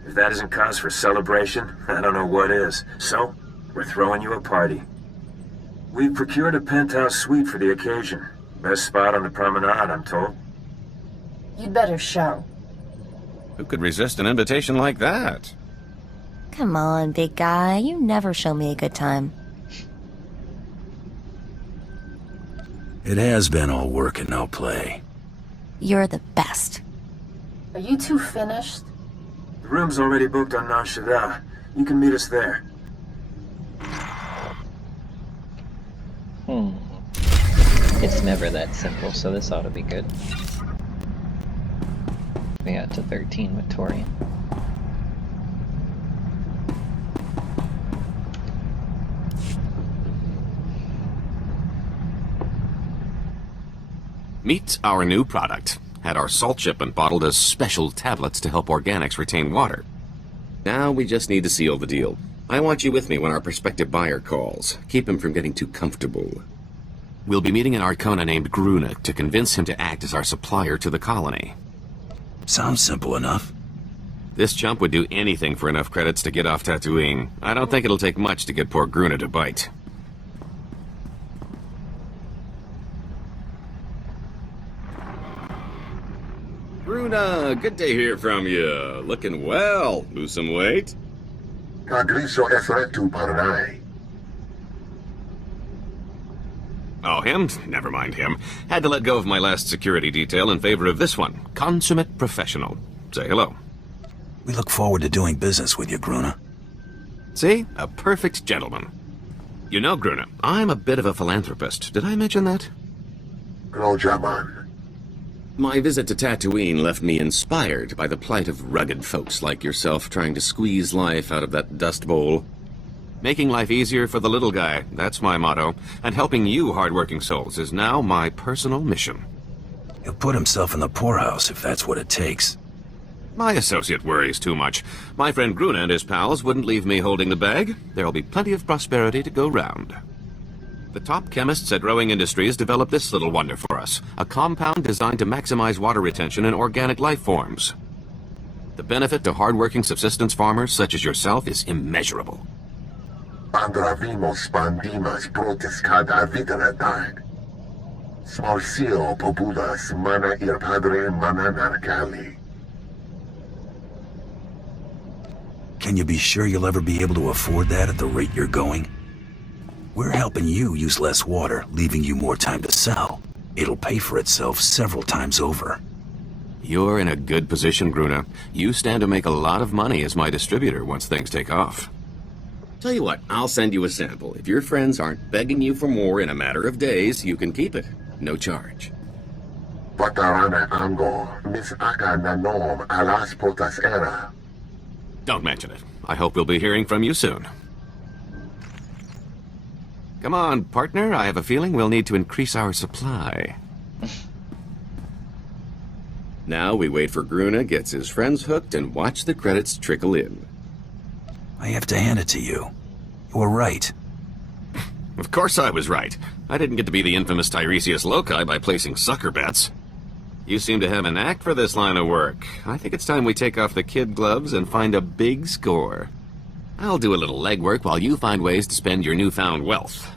If that isn't cause for celebration, I don't know what is. So, we're throwing you a party. We've procured a penthouse suite for the occasion. Best spot on the promenade, I'm told. You'd better show. Who could resist an invitation like that? Come on, big guy. You never show me a good time. It has been all work and no play. You're the best. Are you two finished? The room's already booked on Nar Shaddaa. You can meet us there. It's never that simple, so this ought to be good. We got to 13 with Torian. Meet our new product. Had our salt shipment bottled as special tablets to help organics retain water. Now we just need to seal the deal. I want you with me when our prospective buyer calls. Keep him from getting too comfortable. We'll be meeting an Arcana named Gruna to convince him to act as our supplier to the colony. Sounds simple enough. This chump would do anything for enough credits to get off Tatooine. I don't think it'll take much to get poor Gruna to bite. Gruna, good to hear from you. Looking well. Lose some weight? Kagriso efretu paranai. Oh, him? Never mind him. Had to let go of my last security detail in favor of this one. Consummate professional. Say hello. We look forward to doing business with you, Gruna. See? A perfect gentleman. You know, Gruna, I'm a bit of a philanthropist. Did I mention that? Grojaman. My visit to Tatooine left me inspired by the plight of rugged folks like yourself trying to squeeze life out of that dust bowl. Making life easier for the little guy, that's my motto. And helping you hardworking souls is now my personal mission. He'll put himself in the poorhouse if that's what it takes. My associate worries too much. My friend Gruna and his pals wouldn't leave me holding the bag. There'll be plenty of prosperity to go round. The top chemists at Rowing Industries developed this little wonder for us. A compound designed to maximize water retention in organic life forms. The benefit to hardworking subsistence farmers such as yourself is immeasurable. Andravimos pandimas protes cada videredad. Smarcio populas mana ir padre mana narcali. Can you be sure you'll ever be able to afford that at the rate you're going? We're helping you use less water, leaving you more time to sell. It'll pay for itself several times over. You're in a good position, Gruna. You stand to make a lot of money as my distributor once things take off. Tell you what, I'll send you a sample. If your friends aren't begging you for more in a matter of days, you can keep it. No charge. Patarana ango, mis aka nanom alas potas era. Don't mention it. I hope we'll be hearing from you soon. Come on, partner. I have a feeling we'll need to increase our supply. Now we wait for Gruna gets his friends hooked and watch the credits trickle in. I have to hand it to you. You were right. Of course I was right. I didn't get to be the infamous Tiresias Loci by placing sucker bets. You seem to have an knack for this line of work. I think it's time we take off the kid gloves and find a big score. I'll do a little legwork while you find ways to spend your newfound wealth.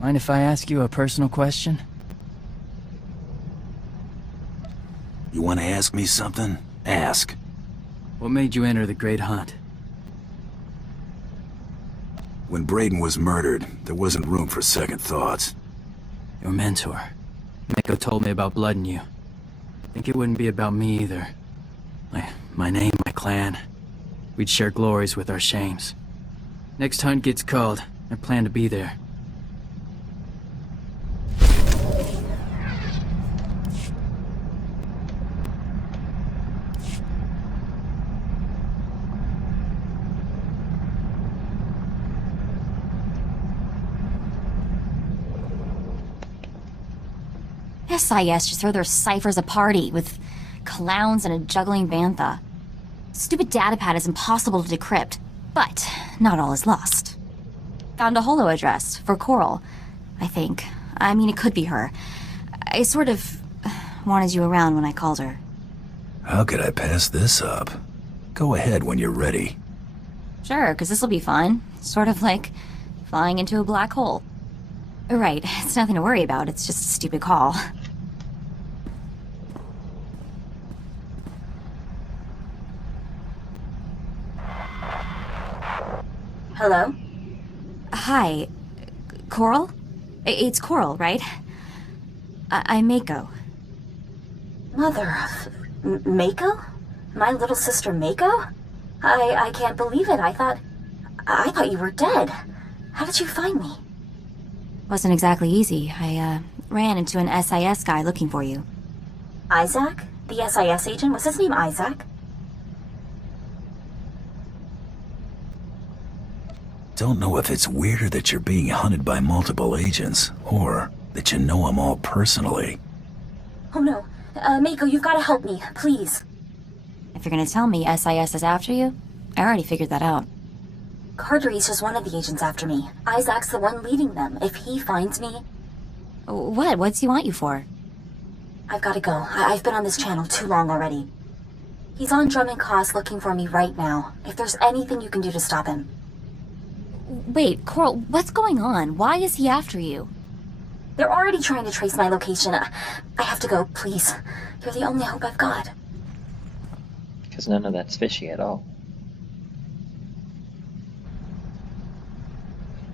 Mind if I ask you a personal question? You want to ask me something? Ask. What made you enter the Great Hunt? When Braden was murdered, there wasn't room for second thoughts. Your mentor. Mako told me about blood in you. Think it wouldn't be about me either. My name, my clan. We'd share glories with our shames. Next hunt gets called, I plan to be there. SIS just throw their ciphers a party with clowns and a juggling bantha. Stupid datapad is impossible to decrypt, but not all is lost. Found a holo address for Coral, I think. I mean, it could be her. I sort of wanted you around when I called her. How could I pass this up? Go ahead when you're ready. Sure, because this'll be fun. Sort of like flying into a black hole. Right, it's nothing to worry about, it's just a stupid call. Hello? Hi. Coral? It's Coral, right? I'm Mako. Mother of... Mako? My little sister Mako? I can't believe it. I thought you were dead. How did you find me? Wasn't exactly easy. I ran into an SIS guy looking for you. Isaac? The SIS agent? Was his name Isaac? Don't know if it's weirder that you're being hunted by multiple agents, or that you know them all personally. Oh no. Mako, you've got to help me, please. If you're gonna tell me SIS is after you, I already figured that out. Cartery's just one of the agents after me. Isaac's the one leading them. If he finds me... What? What's he want you for? I've got to go. I've been on this channel too long already. He's on Drummond Cost looking for me right now. If there's anything you can do to stop him. Wait, Coral, what's going on? Why is he after you? They're already trying to trace my location. I have to go, please. You're the only hope I've got. Because none of that's fishy at all.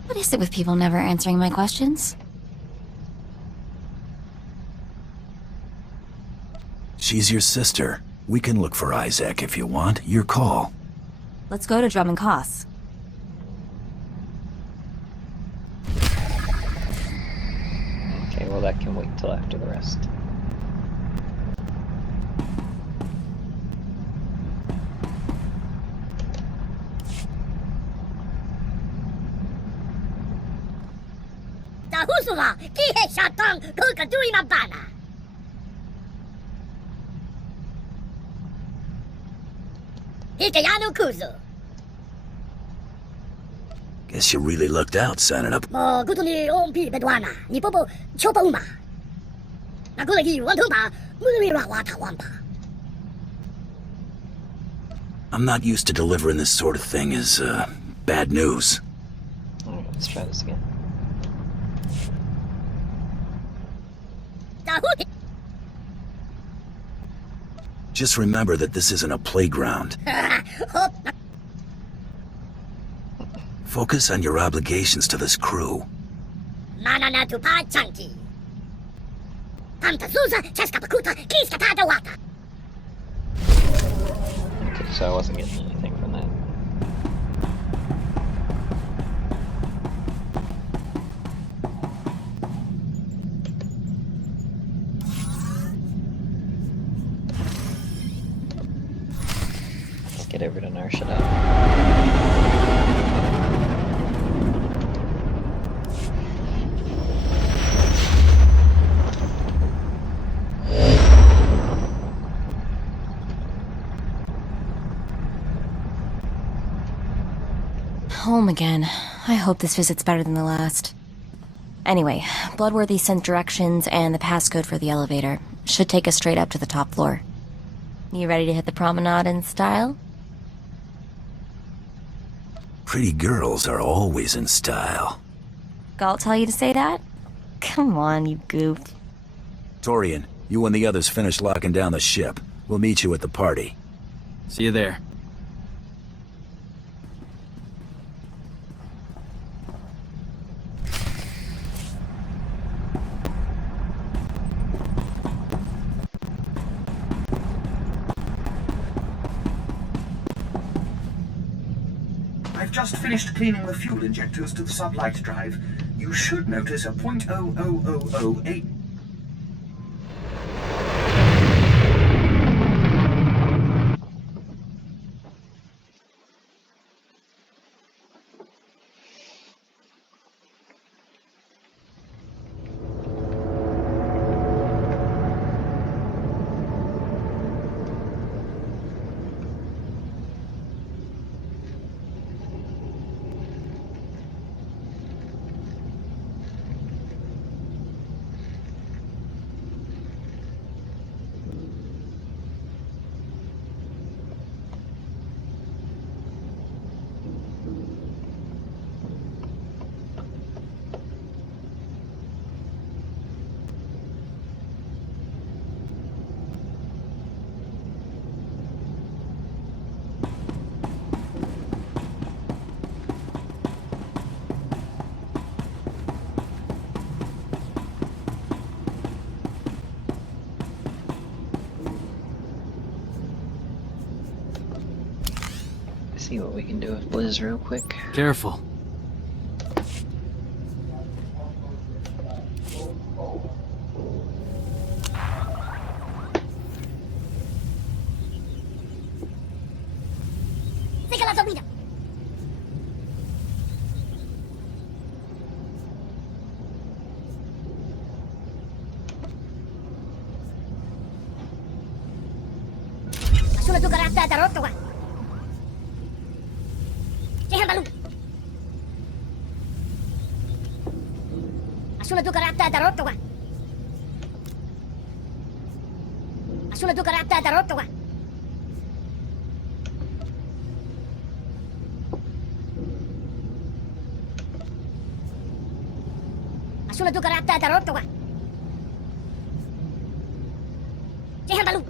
What is it with people never answering my questions? She's your sister. We can look for Isaac if you want. Your call. Let's go to Drummond Cost. that can wait till after the rest. Tahusula, kihe shatang kukaduri mabana. Hikayanu kuzu. Guess you really lucked out signing up. Mo gutuli ompi bedwana, ni popo chopa uma. Nagulagi wantumpa, mulira wata wampa. I'm not used to delivering this sort of thing as, bad news. Alright, let's try this again. Just remember that this isn't a playground. Focus on your obligations to this crew. Manana tu pa chanki. Tamta zuza, cheska pakuta, kiska tada wata. Okay, so I wasn't getting anything from that. Let's get over to Narshada. Home again. I hope this visit's better than the last. Anyway, Bloodworthy sent directions and the passcode for the elevator. Should take us straight up to the top floor. You ready to hit the promenade in style? Pretty girls are always in style. Galt tell you to say that? Come on, you goof. Torian, you and the others finish locking down the ship. We'll meet you at the party. See you there. I've just finished cleaning the fuel injectors to the sublight drive. You should notice a .00008. See what we can do with Blizz real quick. Careful. Asuna tu karata darotto wa. Jehan balu. Asuna tu karata darotto wa. Asuna tu karata darotto wa. Asuna tu karata darotto wa. Jehan balu.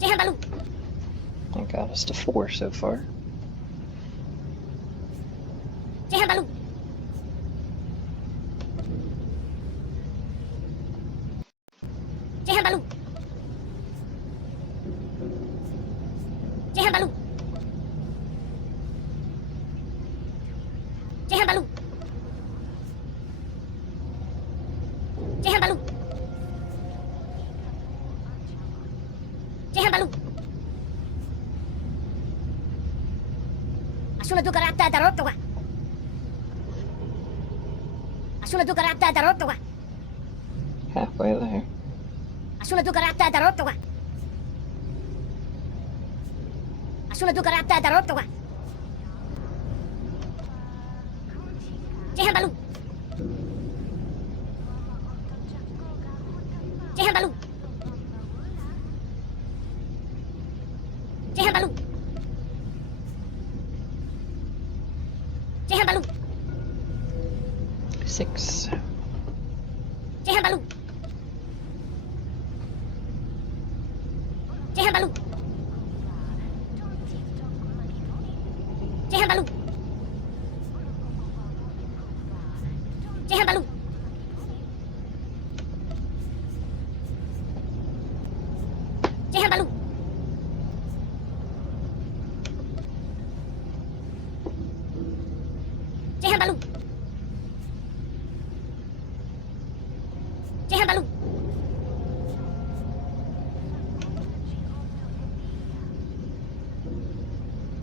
Jehan balu. That got us to 4 so far. Jehan balu. Jehan balu. Jehan balu. Jehan balu. Sulla dugarata da rotowa. Sulla dugarata da rotowa. Halfway there. Sulla dugarata da rotowa. Sulla dugarata da rotowa. Jehan balu. Jehan balu. Jehan balu. Jehan balu. 6. Jehan balu. Jehan balu. Jehan balu. Jehan balu. Jehan balu. Jehan balu. Jehan balu.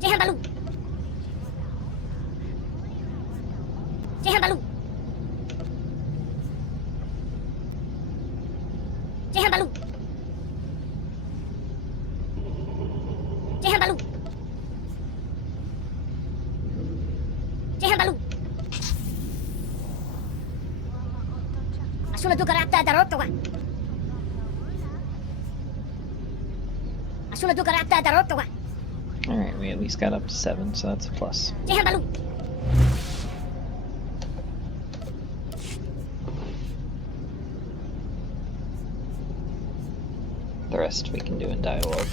Jehan balu. Jehan balu. Jehan balu. Jehan balu. Jehan balu. Sulla dugarata da rotowa. Sulla dugarata da rotowa. Alright, we at least got up to 7, so that's a plus. Jehan balu. The rest we can do in dialogue.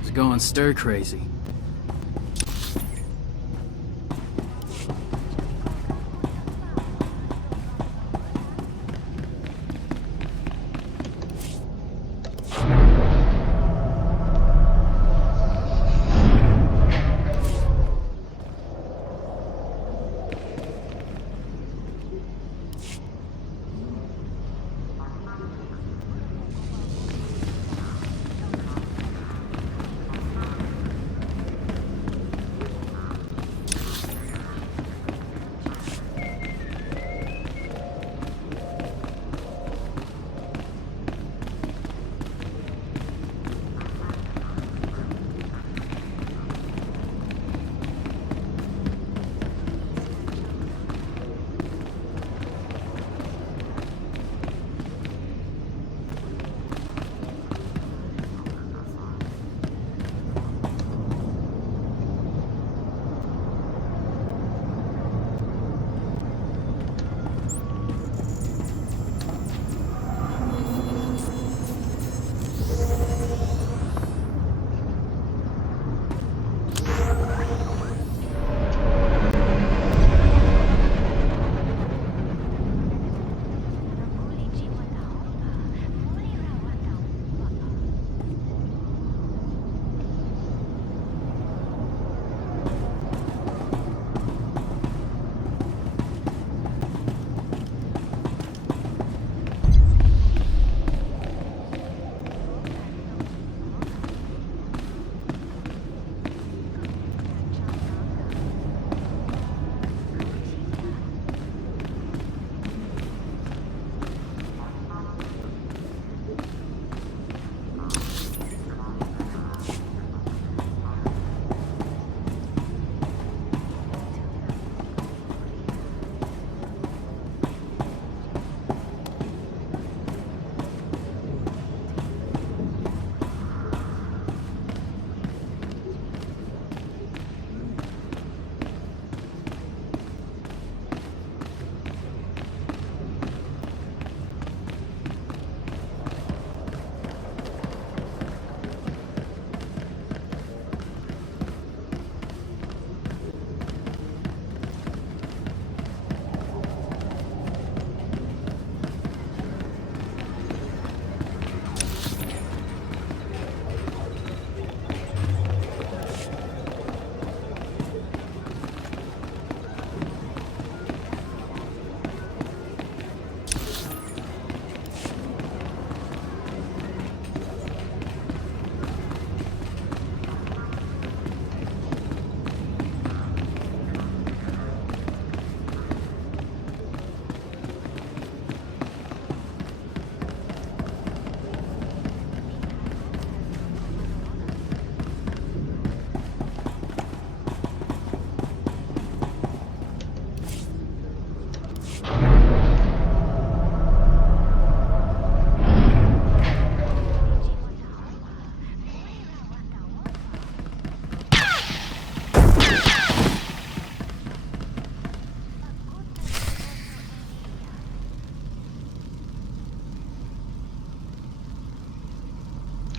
It's going stir crazy.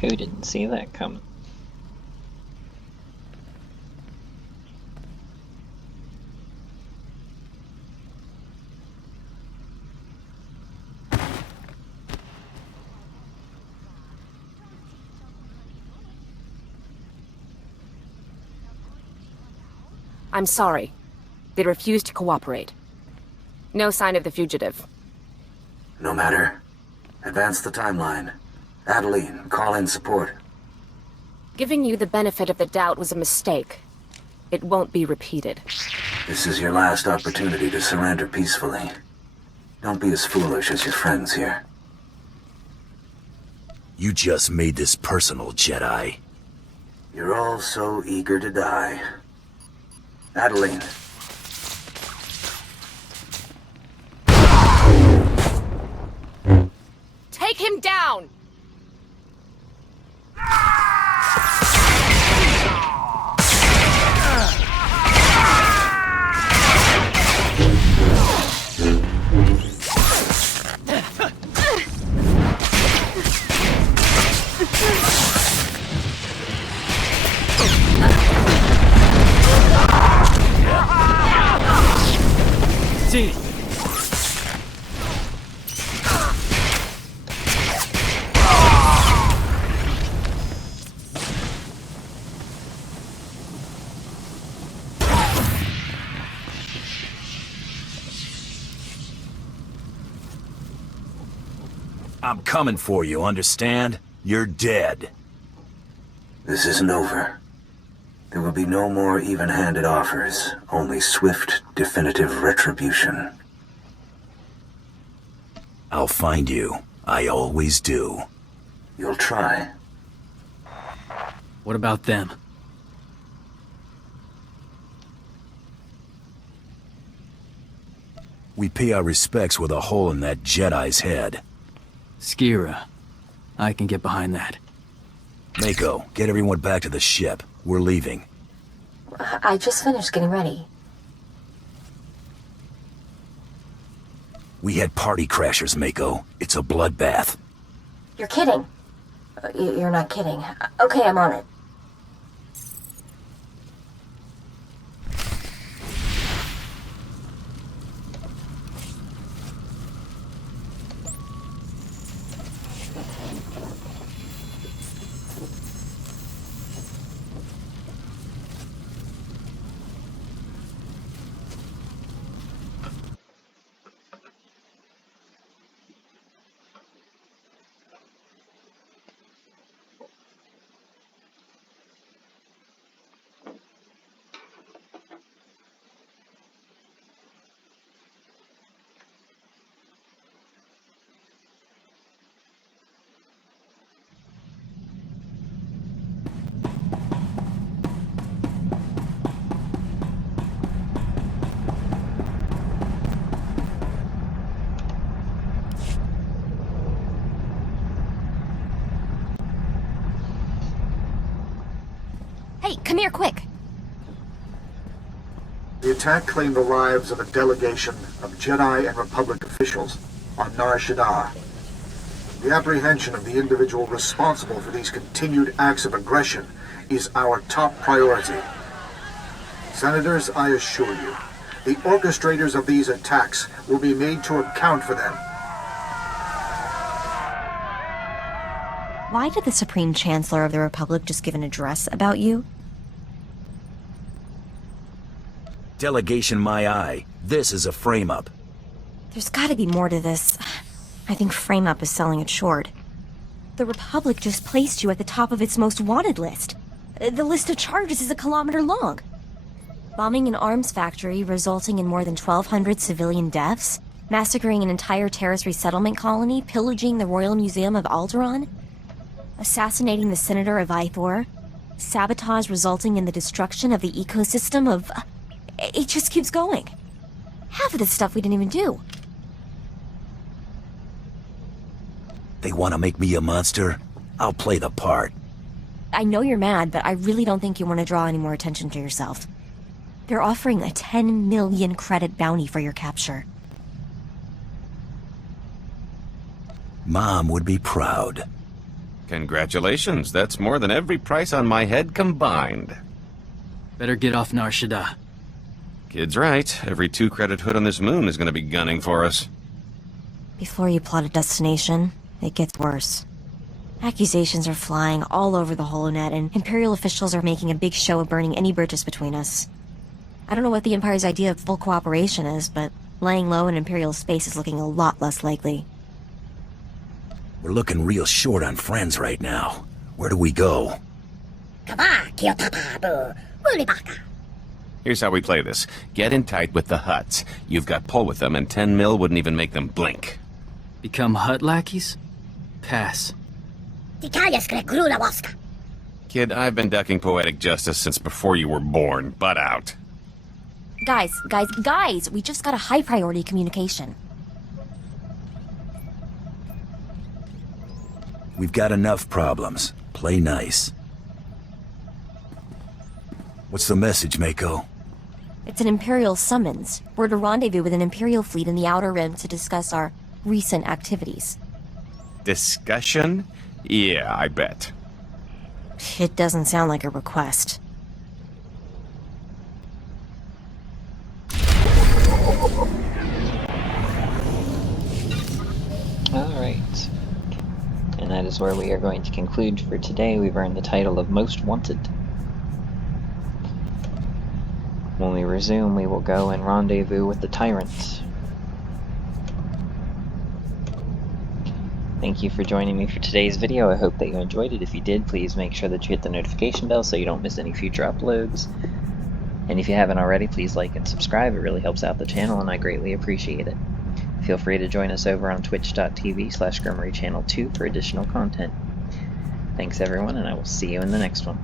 Who didn't see that coming? I'm sorry. They refused to cooperate. No sign of the fugitive. No matter. Advance the timeline. Adeline, call in support. Giving you the benefit of the doubt was a mistake. It won't be repeated. This is your last opportunity to surrender peacefully. Don't be as foolish as your friends here. You just made this personal, Jedi. You're all so eager to die. Adeline. Take him down! See. I'm coming for you, understand? You're dead. This isn't over. There will be no more even-handed offers, only swift, definitive retribution. I'll find you. I always do. You'll try. What about them? We pay our respects with a hole in that Jedi's head. Skira. I can get behind that. Mako, get everyone back to the ship. We're leaving. I just finished getting ready. We had party crashers, Mako. It's a bloodbath. You're kidding. You're not kidding. Okay, I'm on it. Hey, come here, quick! The attack claimed the lives of a delegation of Jedi and Republic officials on Nar Shaddaa. The apprehension of the individual responsible for these continued acts of aggression is our top priority. Senators, I assure you, the orchestrators of these attacks will be made to account for them. Why did the Supreme Chancellor of the Republic just give an address about you? Delegation my eye. This is a frame-up. There's gotta be more to this. I think Frame Up is selling it short. The Republic just placed you at the top of its most wanted list. The list of charges is a kilometer long. Bombing an arms factory resulting in more than 1,200 civilian deaths, massacring an entire terrorist resettlement colony, pillaging the Royal Museum of Alderaan, assassinating the Senator of Ithor, sabotage resulting in the destruction of the ecosystem of... It just keeps going. Half of this stuff we didn't even do. They want to make me a monster? I'll play the part. I know you're mad, but I really don't think you want to draw any more attention to yourself. They're offering a 10 million credit bounty for your capture. Mom would be proud. Congratulations, that's more than every price on my head combined. Better get off Nar Shaddaa. Kid's right. Every 2-credit hood on this moon is going to be gunning for us. Before you plot a destination, it gets worse. Accusations are flying all over the HoloNet, and Imperial officials are making a big show of burning any bridges between us. I don't know what the Empire's idea of full cooperation is, but laying low in Imperial space is looking a lot less likely. We're looking real short on friends right now. Where do we go? Here's how we play this. Get in tight with the Hutts. You've got pull with them, and 10 mil wouldn't even make them blink. Become Hutt lackeys? Pass. Kid, I've been ducking poetic justice since before you were born. Butt out. Guys, we just got a high-priority communication. We've got enough problems. Play nice. What's the message, Mako? It's an Imperial summons. We're to rendezvous with an Imperial fleet in the Outer Rim to discuss our recent activities. Discussion? Yeah, I bet. It doesn't sound like a request. Alright. And that is where we are going to conclude for today. We've earned the title of Most Wanted. When we resume, we will go and rendezvous with the Tyrant. Thank you for joining me for today's video. I hope that you enjoyed it. If you did, please make sure that you hit the notification bell so you don't miss any future uploads. And if you haven't already, please like and subscribe. It really helps out the channel and I greatly appreciate it. Feel free to join us over on twitch.tv/Gremory Channel 2 for additional content. Thanks everyone, and I will see you in the next one.